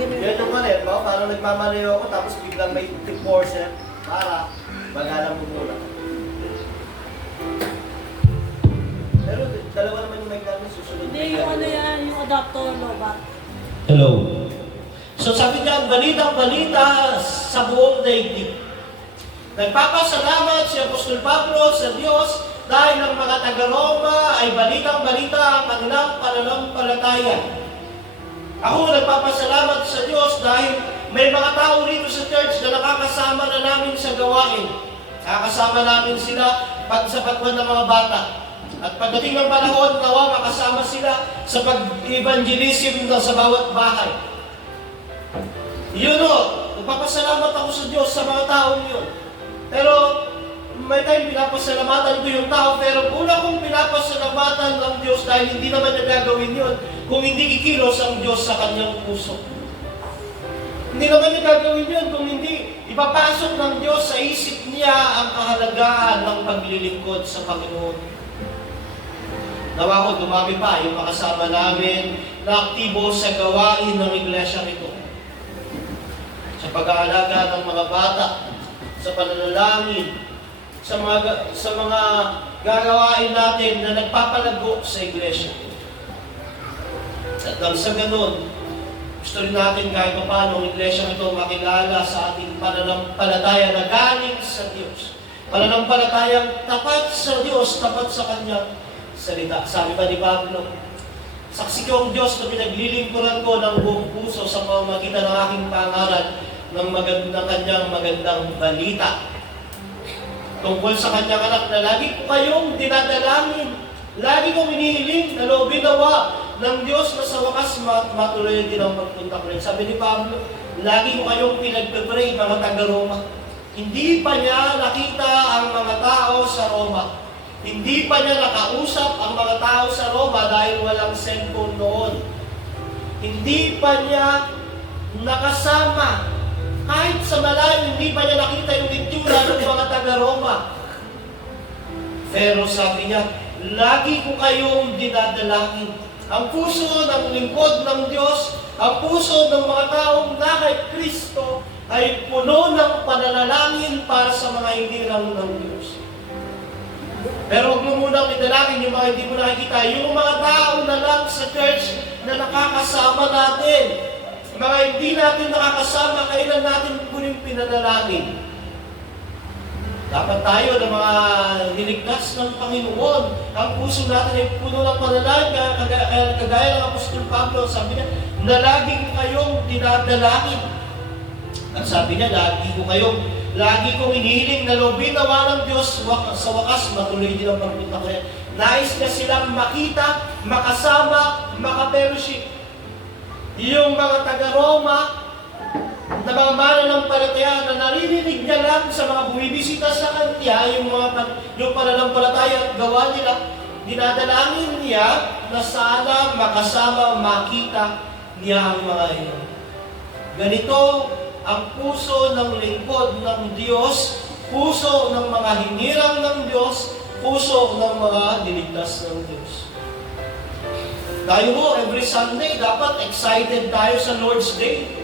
Yan yung malit, no? Parang nagmamalayo ako tapos biglang may tip-portion para magalang mo muna. Pero dalawa naman yung mic namin susunod. Hindi, yung ano yan, yung adapter, no ba? Hello. So sabi niya, balitang-balita sa buong daigdig. Nagpapasalamat si Apostol Pablo sa Diyos dahil ang mga taga-Roma ay balitang-balita ang kanilang pananampalataya. Ako nagpapasalamat sa Diyos dahil may mga tao rito sa church na nakakasama na namin sa gawain. Nakakasama namin sila sa pagkuhan ng mga bata. At pagdating ng panahon, nawa makasama sila sa pag-evangelism sa bawat bahay. Yun o, nagpapasalamat ako sa Diyos sa mga taong yun. Pero may time pinapasalamatan ko yung tao, pero una kong pinapasalamatan ng Diyos dahil hindi naman niya gagawin yun kung hindi kikilos ang Diyos sa kanyang puso. Hindi naman niya gagawin yun kung hindi ipapasok ng Diyos sa isip niya ang kahalagahan ng paglilingkod sa Panginoon. Nawa ko, dumami pa yung makasama namin na aktibo sa gawain ng iglesia ito. Sa pag-aalaga ng mga bata, sa pananalangin, sa mga gagawain natin na nagpapalago sa iglesia. At nang sa ganun, gusto rin natin kahit paano ang iglesia ito makilala sa ating pananampalataya na galing sa Diyos. Pananampalatayang tapat sa Diyos, tapat sa Kanyang salita. Sabi pa ni Pablo, saksi ko ang Diyos na pinaglilingkuran ko ng buong puso sa pamamagitan ng aking pangaral ng kanyang magandang balita. Tungkol sa kanyang anak na lagi ko kayong dinadalangin, lagi kong inihiling na loobin nawa ng Diyos na sa wakas matuloy din ang pagpunta ko rin. Sabi ni Pablo, lagi ko kayong pinagpipray, mga taga-Roma. Hindi pa niya nakita ang mga tao sa Roma. Hindi pa niya nakausap ang mga tao sa Roma dahil walang cellphone noon. Hindi pa niya nakasama. Kahit sa malayo, hindi pa niya nakita yung itsura ng mga taga-Roma. Pero sabi niya, lagi ko kayong dinadalangin. Ang puso ng lingkod ng Diyos, ang puso ng mga taong na kay Kristo ay puno ng pananalangin para sa mga hindi lang ng Diyos. Pero huwag mo munang idalangin yung mga hindi mo nakikita, yung mga tao na lang sa church na nakakasama natin. Mga hindi natin nakakasama, kailan natin kunin pinanalangin? Dapat tayo ng mga niligtas ng Panginoon. Ang puso natin ay puno ng panalangin, kagaya ng Apostol Pablo, sabi niya, na lagi ko kayong dinadalangin. At sabi niya, lagi kong inihiling na loobin nawa ng Diyos sa wakas, matuloy din ang pagpunta ko rin. Nais niya silang makita, makasama, makapellowship. Yung mga taga-Roma, na mga mananampalataya na naririnig niya lang sa mga bumibisita sa kanya, yung pananampalataya at gawa nila, dinadalangin niya na sana makasama, makita niya ang mga iyon. Ganito ang puso ng lingkod ng Diyos, puso ng mga hinirang ng Diyos, puso ng mga niligtas ng Diyos. Tayo mo, every Sunday, dapat excited tayo sa Lord's Day.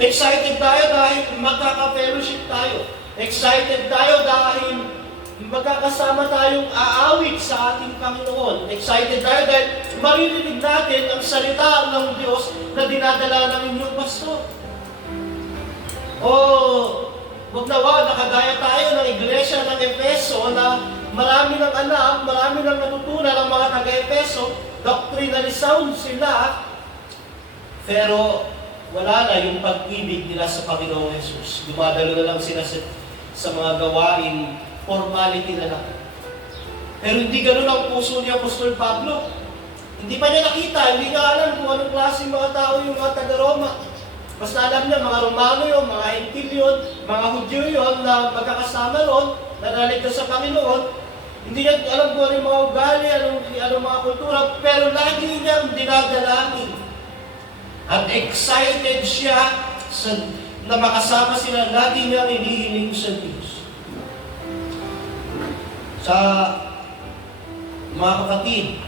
Excited tayo dahil magkaka-fellowship tayo. Excited tayo dahil magkakasama tayong aawit sa ating Panginoon. Excited tayo dahil maririnig natin ang salita ng Diyos na dinadala ng inyong pastor. Huwag nawa, nakagaya tayo ng iglesia ng Efeso na marami ng alam, marami ng natutunan ng mga taga-Efeso, doctrinally sound sila, pero wala na yung pag-ibig nila sa Panginoong Jesus. Dumadalo na lang sila sa mga gawain, formality na lang. Pero hindi ganun ang puso ni Apostol Pablo. Hindi pa niya nakita, hindi niya alam kung anong klaseng mga tao yung mga taga-Roma. Basta alam niya, mga Romano yun, mga Hentil yun, mga Hudyo yun na magkakasama ron, nanaligtas sa Panginoon. Hindi niya alam kung ano yung mga ugali, anong mga kultura, pero lagi niyang dinadalangin. At excited siya na makasama sila, lagi niyang inihiling sa Diyos. Sa mga kapatid,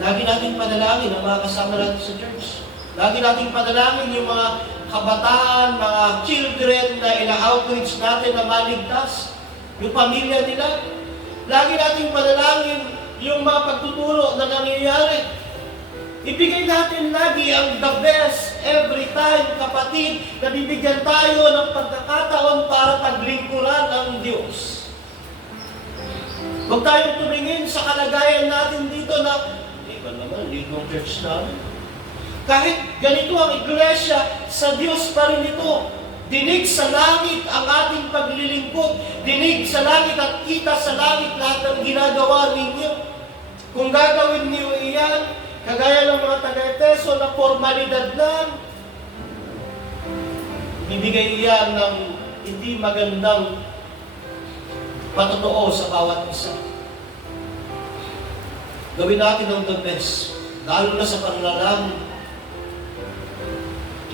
lagi natin panalangin ang mga kasama natin sa church. Lagi natin panalangin yung mga kabataan, mga children na ina-outreach natin na maligtas, yung pamilya nila. Lagi natin panalangin yung mga pagtuturo na nangyayari. Ibigay natin lagi ang the best every time, kapatid, na bibigyan tayo ng pagkakataon para paglingkuran ang Diyos. Huwag tayong tumingin sa kalagayan natin dito na, iba naman, dito ang church namin. Kahit ganito ang iglesia, sa Diyos pa rin ito. Dinig sa langit ang ating paglilingkod. Dinig sa langit at kita sa langit lahat ng ginagawa ninyo. Kung gagawin niyo iyan, kagaya ng mga taga-Efeso na formalidad lang, bibigay iyan ng hindi magandang patotoo sa bawat isa. Gawin natin ang the best, lalo na sa pananalangin.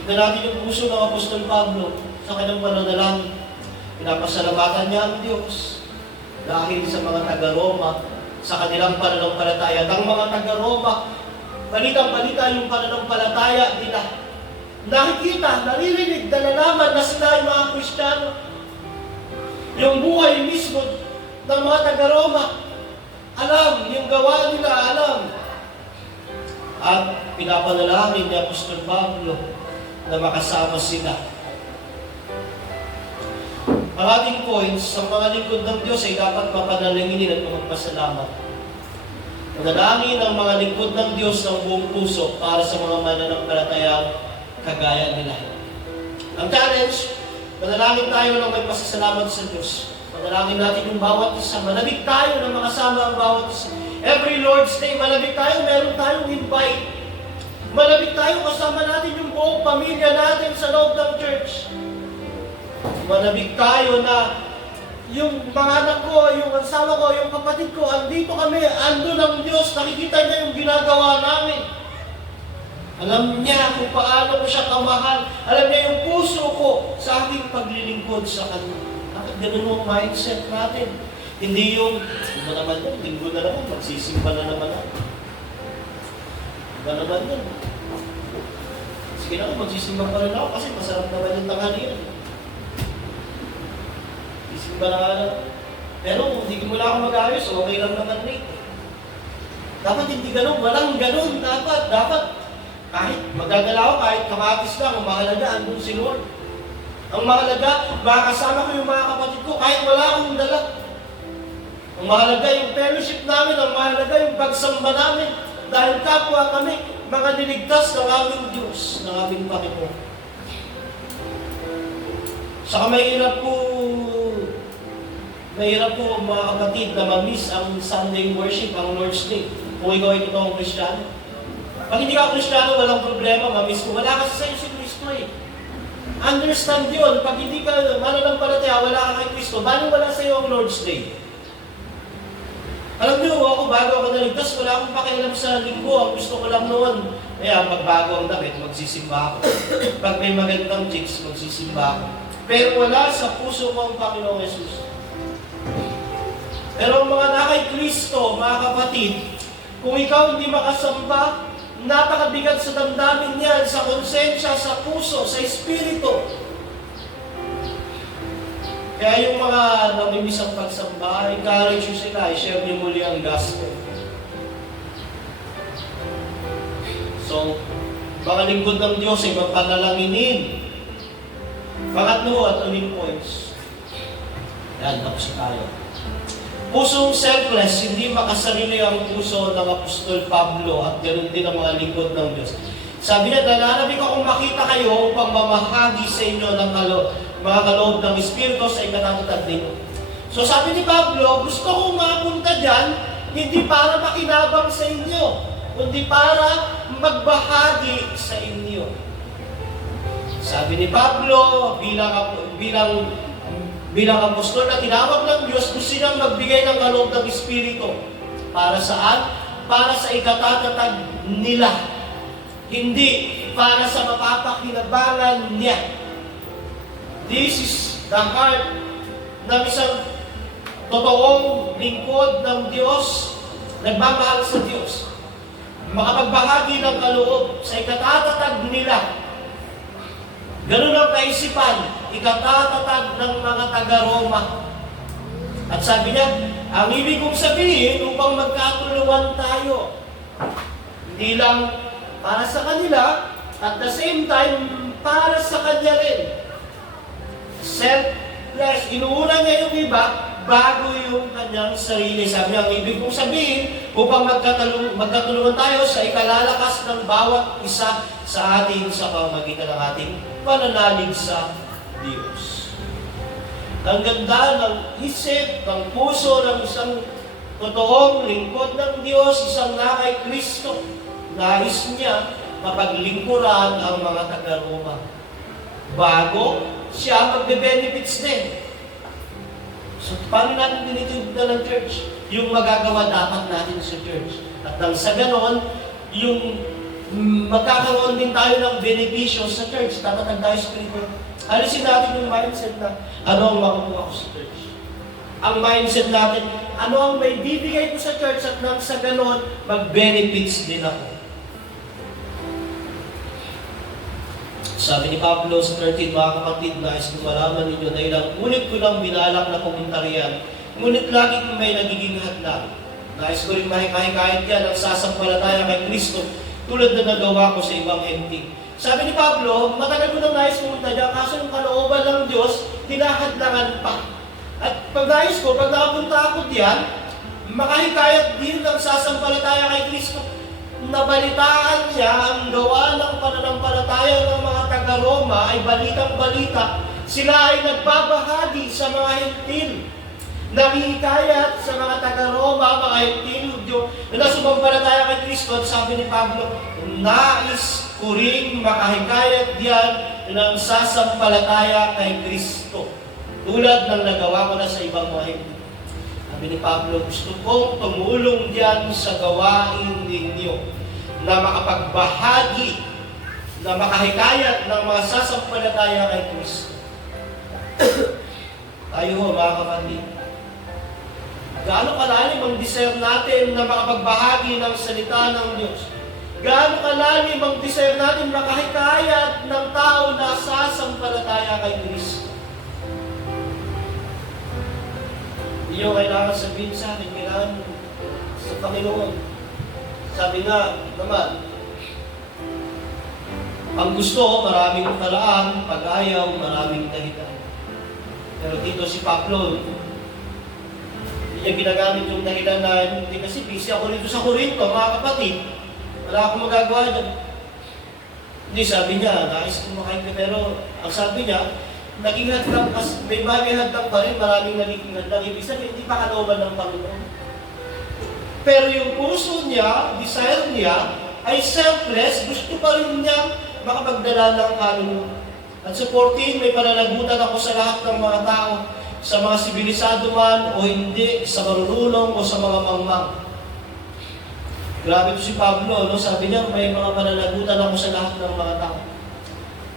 Tignan natin yung puso ng Apostol Pablo sa kanyang pananalangin. Pinapasalamatan niya ang Diyos dahil sa mga taga-Roma, sa kanilang pananampalataya. At ang mga taga-Roma, balitang-balita yung pananampalataya nila. Nakikita, naririnig, nalalaman na sila yung mga Kristiyano. Yung buhay mismo ng mga taga-Roma, alam, yung gawa nila, alam. At pinapanalangin ni Apostol Pablo na makasama sila. Ang ating points, sa mga lingkod ng Diyos ay dapat mapanalanginin at magpasalamat. Manalangin ang mga lingkod ng Diyos ng buong puso para sa mga mananampalatayang kagaya nila. Ang challenge, manalangin tayo ng may pasasalamat sa Diyos. Manalangin natin yung bawat isa. Manabig tayo na makasama ang bawat isa. Every Lord's Day, malabik tayo, meron tayong invite. Malabik tayo, kasama natin yung buong pamilya natin sa loob ng church. Malabik tayo na yung mga anak ko, yung asawa ko, yung kapatid ko, andito kami, ando ng Diyos, nakikita niya yung ginagawa namin. Alam niya kung paano ko siya kamahal. Alam niya yung puso ko sa aking paglilingkod sa Kanya. Bakit ganun ang mindset natin? Hindi yung, iba naman yan, linggo na naman, magsisimba na naman ako. Iba naman yan. Sige na, magsisimba pa rin ako kasi masarap naman yung tanghalian. Isimba na nga lang. Pero kung hindi mo lang ako mag-ayos, okay lang naman rin. Dapat hindi ganun, walang ganun. Dapat, kahit magdadala ako, kahit kamatis lang, ang mahalaga, andun si Lord. Ang mahalaga, makakasama ko yung mga kapatid ko, kahit wala akong dala. Ang mahalaga yung fellowship namin, ang mahalaga yung pagsamba namin, dahil kapwa kami, mga niligtas ng aming Diyos, ng aming Panginoon. Saka mahirap po mga kapatid na ma-miss ang Sunday worship, ang Lord's Day, kung ikaw ay totoong Kristiyano. Pag hindi ka Kristiyano, walang problema, ma-miss mo. Wala kasi sa'yo si Kristo eh. Understand yun. Pag hindi ka mananampalataya, wala ka kay Kristo, bali wala sa'yo ang Lord's Day. Alam niyo, ako bago ako naligtas, wala akong pakialam sa linggo. Ang gusto ko lang noon, kaya pag bago ang damit, magsisimba ako. Pag may magandang chicks, magsisimba ako. Pero wala sa puso ko ang Panginoong Jesus. Pero ang mga nakay Kristo, mga kapatid, kung ikaw hindi makasamba, napakabigat sa damdamin niyan, sa konsensya, sa puso, sa espiritu. Kaya yung mga namimiss ang pagsamba, encourage nyo sila, i-share nyo muli ang gospel. So, mga lingkod ng Diyos ay magpanalanginin. Pangatlo at uling points. Yan, tapos tayo. Pusong selfless, hindi makasarili ang puso ng Apostol Pablo at ganoon din ang mga lingkod ng Diyos. Sabi niya, nananabik akong makita kayo upang mamahagi sa inyo ng mga kaloob ng Espiritu sa ikatatag ninyo. So sabi ni Pablo, gusto kong mapunta dyan, hindi para makinabang sa inyo, kundi para magbahagi sa inyo. Sabi ni Pablo, bilang apostol na tinawag ng Diyos, gusto niyang magbigay ng kaloob ng Espiritu. Para saan? Para sa ikatatag nila. Hindi para sa mapapakinabangan niya. This is the heart ng isang totoong lingkod ng Diyos, nagmamahal sa Diyos. Makapagbahagi ng kaloob sa ikatatag nila. Ganun ang kaisipan, ikatatag ng mga taga-Roma. At sabi niya, ang ibig kong sabihin upang magkatulungan tayo. Hindi lang para sa kanila, at the same time, para sa kanya rin. Selfless, inuuna niya yung iba, bago yung kanyang sarili. Sabi niya, ang ibig kong sabihin, upang magkatulungan tayo sa ikalalakas ng bawat isa sa atin sa pamamagitan ng ating pananalig sa Diyos. Ang ganda ng isip, ng puso ng isang totoong lingkod ng Diyos, isang nakay Kristo. Nais niya mapaglingkuran ang mga taga-Roma. Bago siya magbe-benefits din. So, paano natin tinitignan ng church? Yung magagawa dapat natin sa church. At nang sa ganon, yung magkakaroon din tayo ng benepisyo sa church. Tatatag tayo sa Pilipinas. Alisin natin yung mindset na ano ang makukuha ko sa church. Ang mindset natin, ano ang may bibigay ko sa church at nang sa ganon, mag-benefits din ako. Sabi ni Pablo sa 13, mga kapatid, nais ko malaman ninyo na ilang ulit ko lang binalak na komentaryan, ngunit lagi ko may nagiging hadlang. Nais ko rin mahikahikayat yan ang sasampalataya kay Kristo tulad na nagawa ko sa ibang henting. Sabi ni Pablo, matagal ko nang nais pumunta dyan, kaso yung kalooban ng Diyos, hinahadlangan pa. At pag nais ko, pag nakapunta ako diyan, makahikayat din ang sasampalataya kay Kristo. Nabalitaan niya ang gawa ng pananampalataya ng mga taga-Roma ay balitang-balita. Sila ay nagbabahagi sa mga hentil. Nakihikayat sa mga taga-Roma, mga Hudyo, na nasumampalataya kay Kristo. At sabi ni Pablo, nais ko ring makahikayat diyan ng sasampalataya kay Kristo. Tulad ng nagawa ko na sa ibang mga Hudyo. Sabi ni Pablo, gusto kong tumulong diyan sa gawain ninyo na makapagbahagi, na makahikayat ng mga sasampalataya kay Kristo. Tayo ho, mga kapatid, gaano kalalim ang desire natin na makapagbahagi ng salita ng Diyos? Gaano kalalim ang desire natin makahikayat ng tao na sasampalataya kay Kristo? Hindi nyo kailangan sabihin sa akin, kailangan sa Panginoon. Sabi nga naman, ang gusto, maraming paraan, pag-ayaw, maraming dahilan. Pero dito si Pablo, hindi niya ginagamit yung dahilan na hindi kasi busy ako dito sa Corinto, mga kapatid. Wala akong magagawa dyan. Hindi, sabi niya, nais kong makain, pero ang sabi niya, naging hadlang, may bagay hadlang pa rin, maraming naging hadlang. Ibig sabihin, hindi pa kalooban ng Panginoon. Pero yung puso niya, desire niya, ay selfless, gusto pa rin niya makapagdala ng kaluluwa. At sa 14, may pananagutan ako sa lahat ng mga tao, sa mga sibilisado man o hindi, sa marunong o sa mga mangmang. Grabe ito si Pablo, no? Sabi niya, may mga pananagutan ako sa lahat ng mga tao.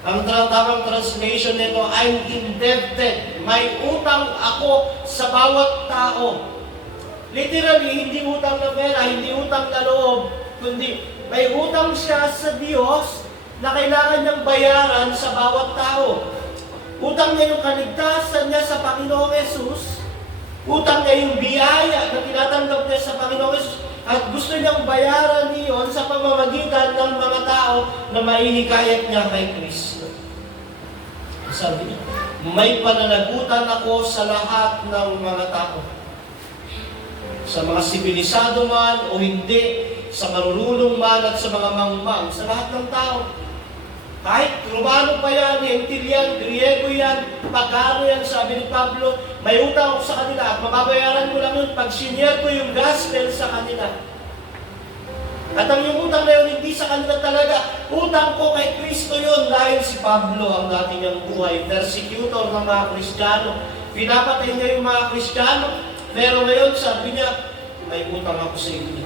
Ang tamang translation nito, I'm indebted. May utang ako sa bawat tao. Literally, hindi utang na pera, hindi utang na loob, kundi may utang siya sa Diyos na kailangan niyang bayaran sa bawat tao. Utang niya yung kaligtasan niya sa Panginoong Yesus. Utang niya yung biyaya na tinatanggap niya sa Panginoong Yesus. At gusto niyang bayaran niyon sa pamamagitan ng mga tao na maihikayat niya kay Kristo. Sabi niya, may pananagutan ako sa lahat ng mga tao. Sa mga sibilisado man o hindi, sa marurunong man at sa mga mangmang, sa lahat ng tao. Kahit Romano pa yan, Hentil yan, Griego yan, Pagano yan, sabi ni Pablo, may utang ako sa kanila at mababayaran ko lang yun pag sinyer ko yung gospel sa kanila. At ang yung utang na yun, hindi sa kanila talaga. Utang ko kay Kristo yun dahil si Pablo ang dati niyang buhay, persecutor ng mga Kristiyano. Pinapatay niya yung mga Kristiyano. Pero ngayon, sabi niya, may utang ako sa inyo.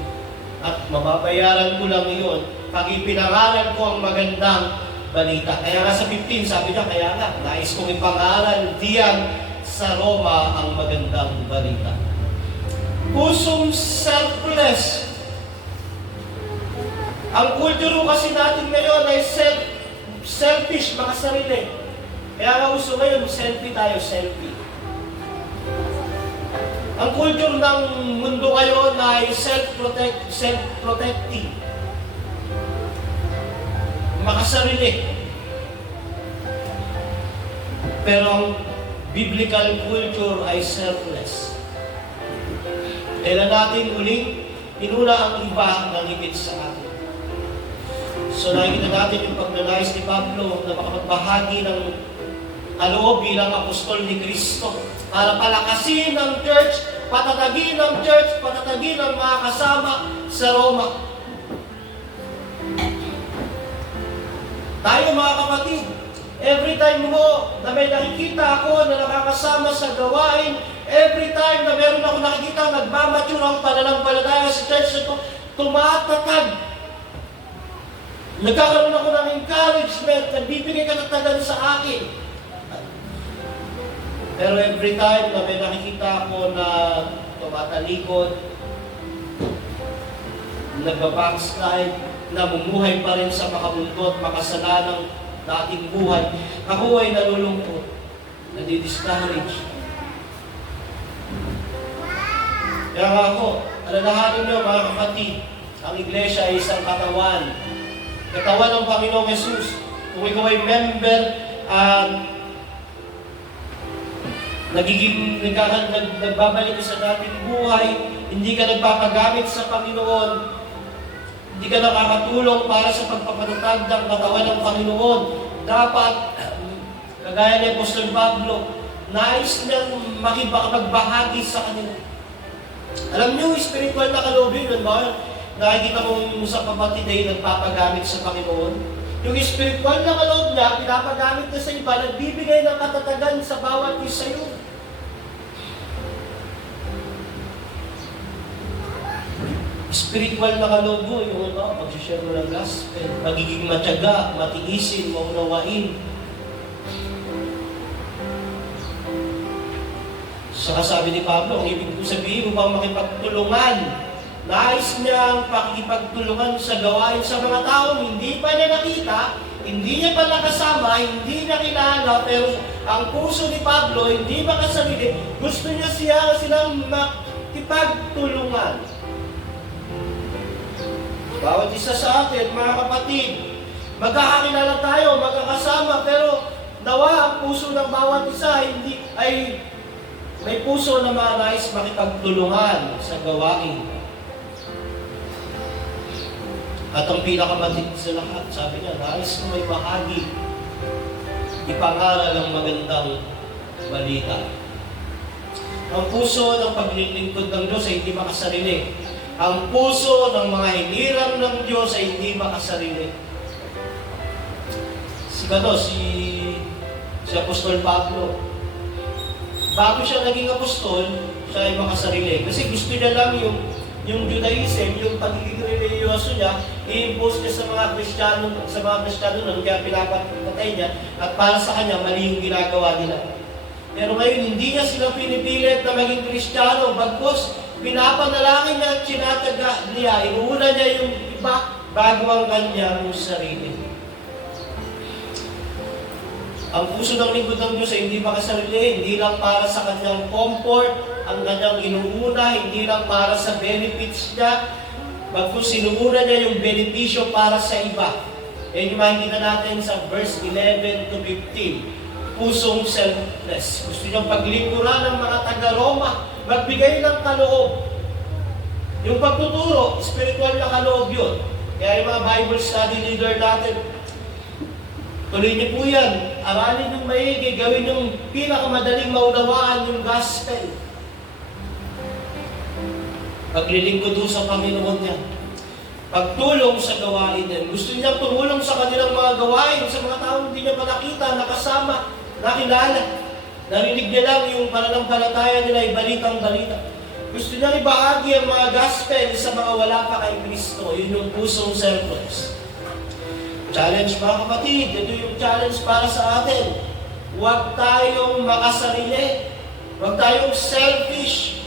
At mababayaran ko lang yun pag ipinangaral ko ang magandang balita. Kaya nga sa 15, sabi niya, kaya nga, nais kong ipangaral diyan sa Roma ang magandang balita. Pusong selfless. Ang kulturo kasi natin ngayon ay selfish, makasarili. Kaya nga gusto ngayon, selfie tayo, selfie. Ang kulturo ng mundo ngayon ay self-protecting. Makasarili. Pero ang biblical culture ay selfless. Kailan natin uling inuna ang iba ng higit sa atin. So nakikita natin yung pagnanais ni Pablo na makapagbahagi ng kaloob bilang apostol ni Kristo para palakasin ang church, patatagin ang church, patatagin ang mga kasama sa Roma. Tayo mga kapatid, every time mo na may nakikita ako na nakakasama sa gawain, every time na meron ako nakikita nagmamature ang pananampalataya sa church na tumatatag. Nagkakaroon ako ng encouragement, nagbibigay katatagan sa akin. Pero every time na may nakikita ako na tumatalikod, nagbabackslide, namumuhay pa rin sa makabundot, makasalanang dating buhay, ako ay nalulungkot, nadi-discourage. Kaya nga ako, alalahanin niyo mga kapatid, ang iglesia ay isang katawan. Katawan ng Panginoong Yesus. Kung ikaw ay member at nagbabalik ka sa dating buhay, hindi ka nagpapagamit sa Panginoon, hindi ka nakakatulong para sa pagpapatatag ng katawan ng Panginoon. Dapat, kagaya ni Apostol Pablo, nais niyang magbahagi sa kanila. Alam niyo, spiritual na kaloob yun, ba? Nakikita mo sa kapatid ay nagpapagamit sa Panginoon. Yung spiritual na kaloob niya, pinapagamit na sa iba, nagbibigay ng katatagan sa bawat isa yun. Spiritual na kaloob mo, yung pag-share mo ng gospel, magiging matyaga, matiisin, maunawain. Saka sabi ni Pablo, ang ibig ko sabihin, upang makipagtulungan, nais niyang pakikipagtulungan sa gawain sa mga taong hindi pa niya nakita, hindi niya pa nakasama, hindi niya kilala, pero ang puso ni Pablo, hindi makasarili, gusto niya silang makipagtulungan. Bawat isa sa atin, mga kapatid, magkakakilala tayo, magkakasama, pero nawa ang puso ng bawat isa ay may puso na nais makipagtulungan sa gawain. At ang pinakamatid sa lahat, sabi niya, nais ko may bahagi, ipangaral ang magandang balita. Ang puso ng paglilingkod ng Diyos ay hindi makasarili. Ang puso ng mga hinirang ng Diyos ay hindi makasarili. Si Apostol Pablo, bago siya naging apostol, siya ay makasarili. Kasi gusto niya lang yung Judaism, yung pagiging religyoso niya, i-impose niya sa mga Kristiyano nun, kaya pinapatay niya, at para sa kanya, mali yung ginagawa nila. Pero ngayon, hindi niya sila pinipilit na maging Kristiyano, bagkos pinapanalangin niya at sinataga niya, inuuna niya yung iba bago ang kanyang sarili. Ang puso ng lingkod ng Diyos ay hindi makasarili, hindi lang para sa kanyang comfort, ang kanyang inuuna, hindi lang para sa benefits niya, bagkus sinuuna niya yung benepisyo para sa iba. Yan yung makikita natin sa verse 11 to 15. Pusong selfless. Gusto niyang paglingkuran ng mga taga-Roma, magbigay ng kaloob. Yung pagtuturo, spiritual na kaloob yun. Kaya yung mga Bible study leader natin, tuloy niyo po yan. Aralin yung maigi, gawin yung pinakamadaling maunawaan yung gospel. Paglilingkod doon sa Panginoon niya. Pagtulong sa gawain niya. Gusto niya tumulong sa kanilang mga gawain, sa mga taong hindi niya pa nakita, nakasama, nakilala. Narinig niya lang yung pananampalataya nila, ibalitang balita. Gusto niya ibahagi ang mga gospel sa mga wala pa kay Kristo. Yun yung pusong selfless. Challenge mga kapatid, ito yung challenge para sa atin. Huwag tayong makasarili. Huwag tayong selfish.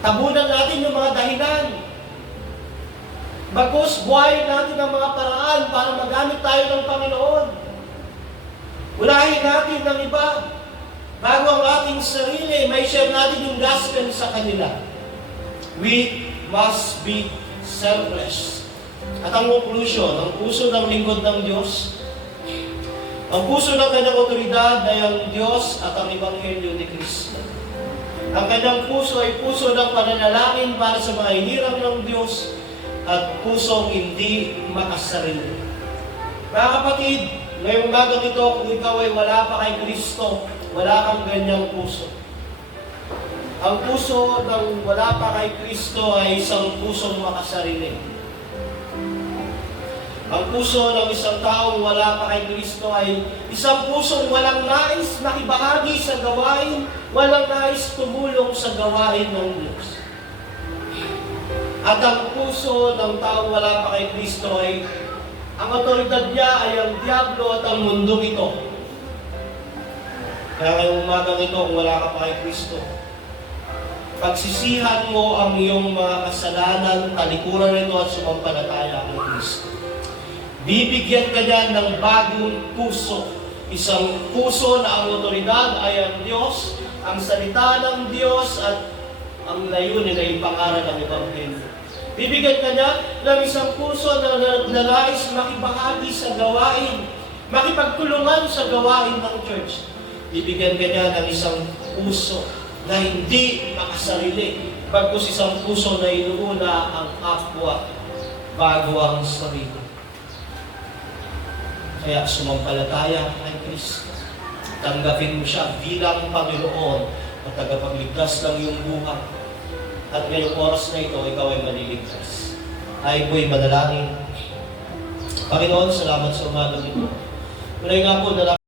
Tabunan natin yung mga dahilan. Bagkus, buhayin natin ang mga paraan para magamit tayo ng Panginoon. Ulahin natin ng iba. Bago ang ating sarili, may share natin yung gospel sa kanila. We must be selfless. At ang conclusion, ang puso ng lingkod ng Diyos, ang puso ng kanyang otoridad ay ang Diyos at ang Ebanghelyo ni Kristo. Ang kanyang puso ay puso ng pananalangin para sa mga hinirang ng Diyos at pusong hindi makasarili. Mga kapatid, ngayong umagang ito, kung ikaw ay wala pa kay Kristo, wala kang ganyang puso. Ang puso ng wala pa kay Kristo ay isang pusong makasarili. Ang puso ng isang taong wala pa kay Kristo ay isang pusong walang nais makibahagi sa gawain, walang nais tumulong sa gawain ng Diyos. At ang puso ng taong wala pa kay Kristo ay ang otoridad niya ay ang diablo at ang mundong ito. Kaya ngayong umagang ito, kung wala ka pa kay Kristo, pagsisihan mo ang iyong mga kasalanan, talikuran nito at sumampalataya kay Kristo. Bibigyan ka niya ng bagong puso. Isang puso na ang otoridad ay ang Diyos, ang salita ng Diyos at ang layunin ay pangaral ng Ebanghelyo. Bibigyan ka niya ng isang puso na nais makibahagi sa gawain, makipagtulungan sa gawain ng church. Bibigyan ka niya ng isang puso na hindi makasarili, bagkus isang puso na inuuna ang kapwa bago ang sarili. Kaya sumampalataya kay Kristo. Tanggapin mo siya bilang Panginoon at tagapagligtas ng iyong buhay. At ngayong oras na ito, ikaw ay maliligtas. Ay po'y manalangin. Panginoon, salamat sa umagang ito. Muli nga po,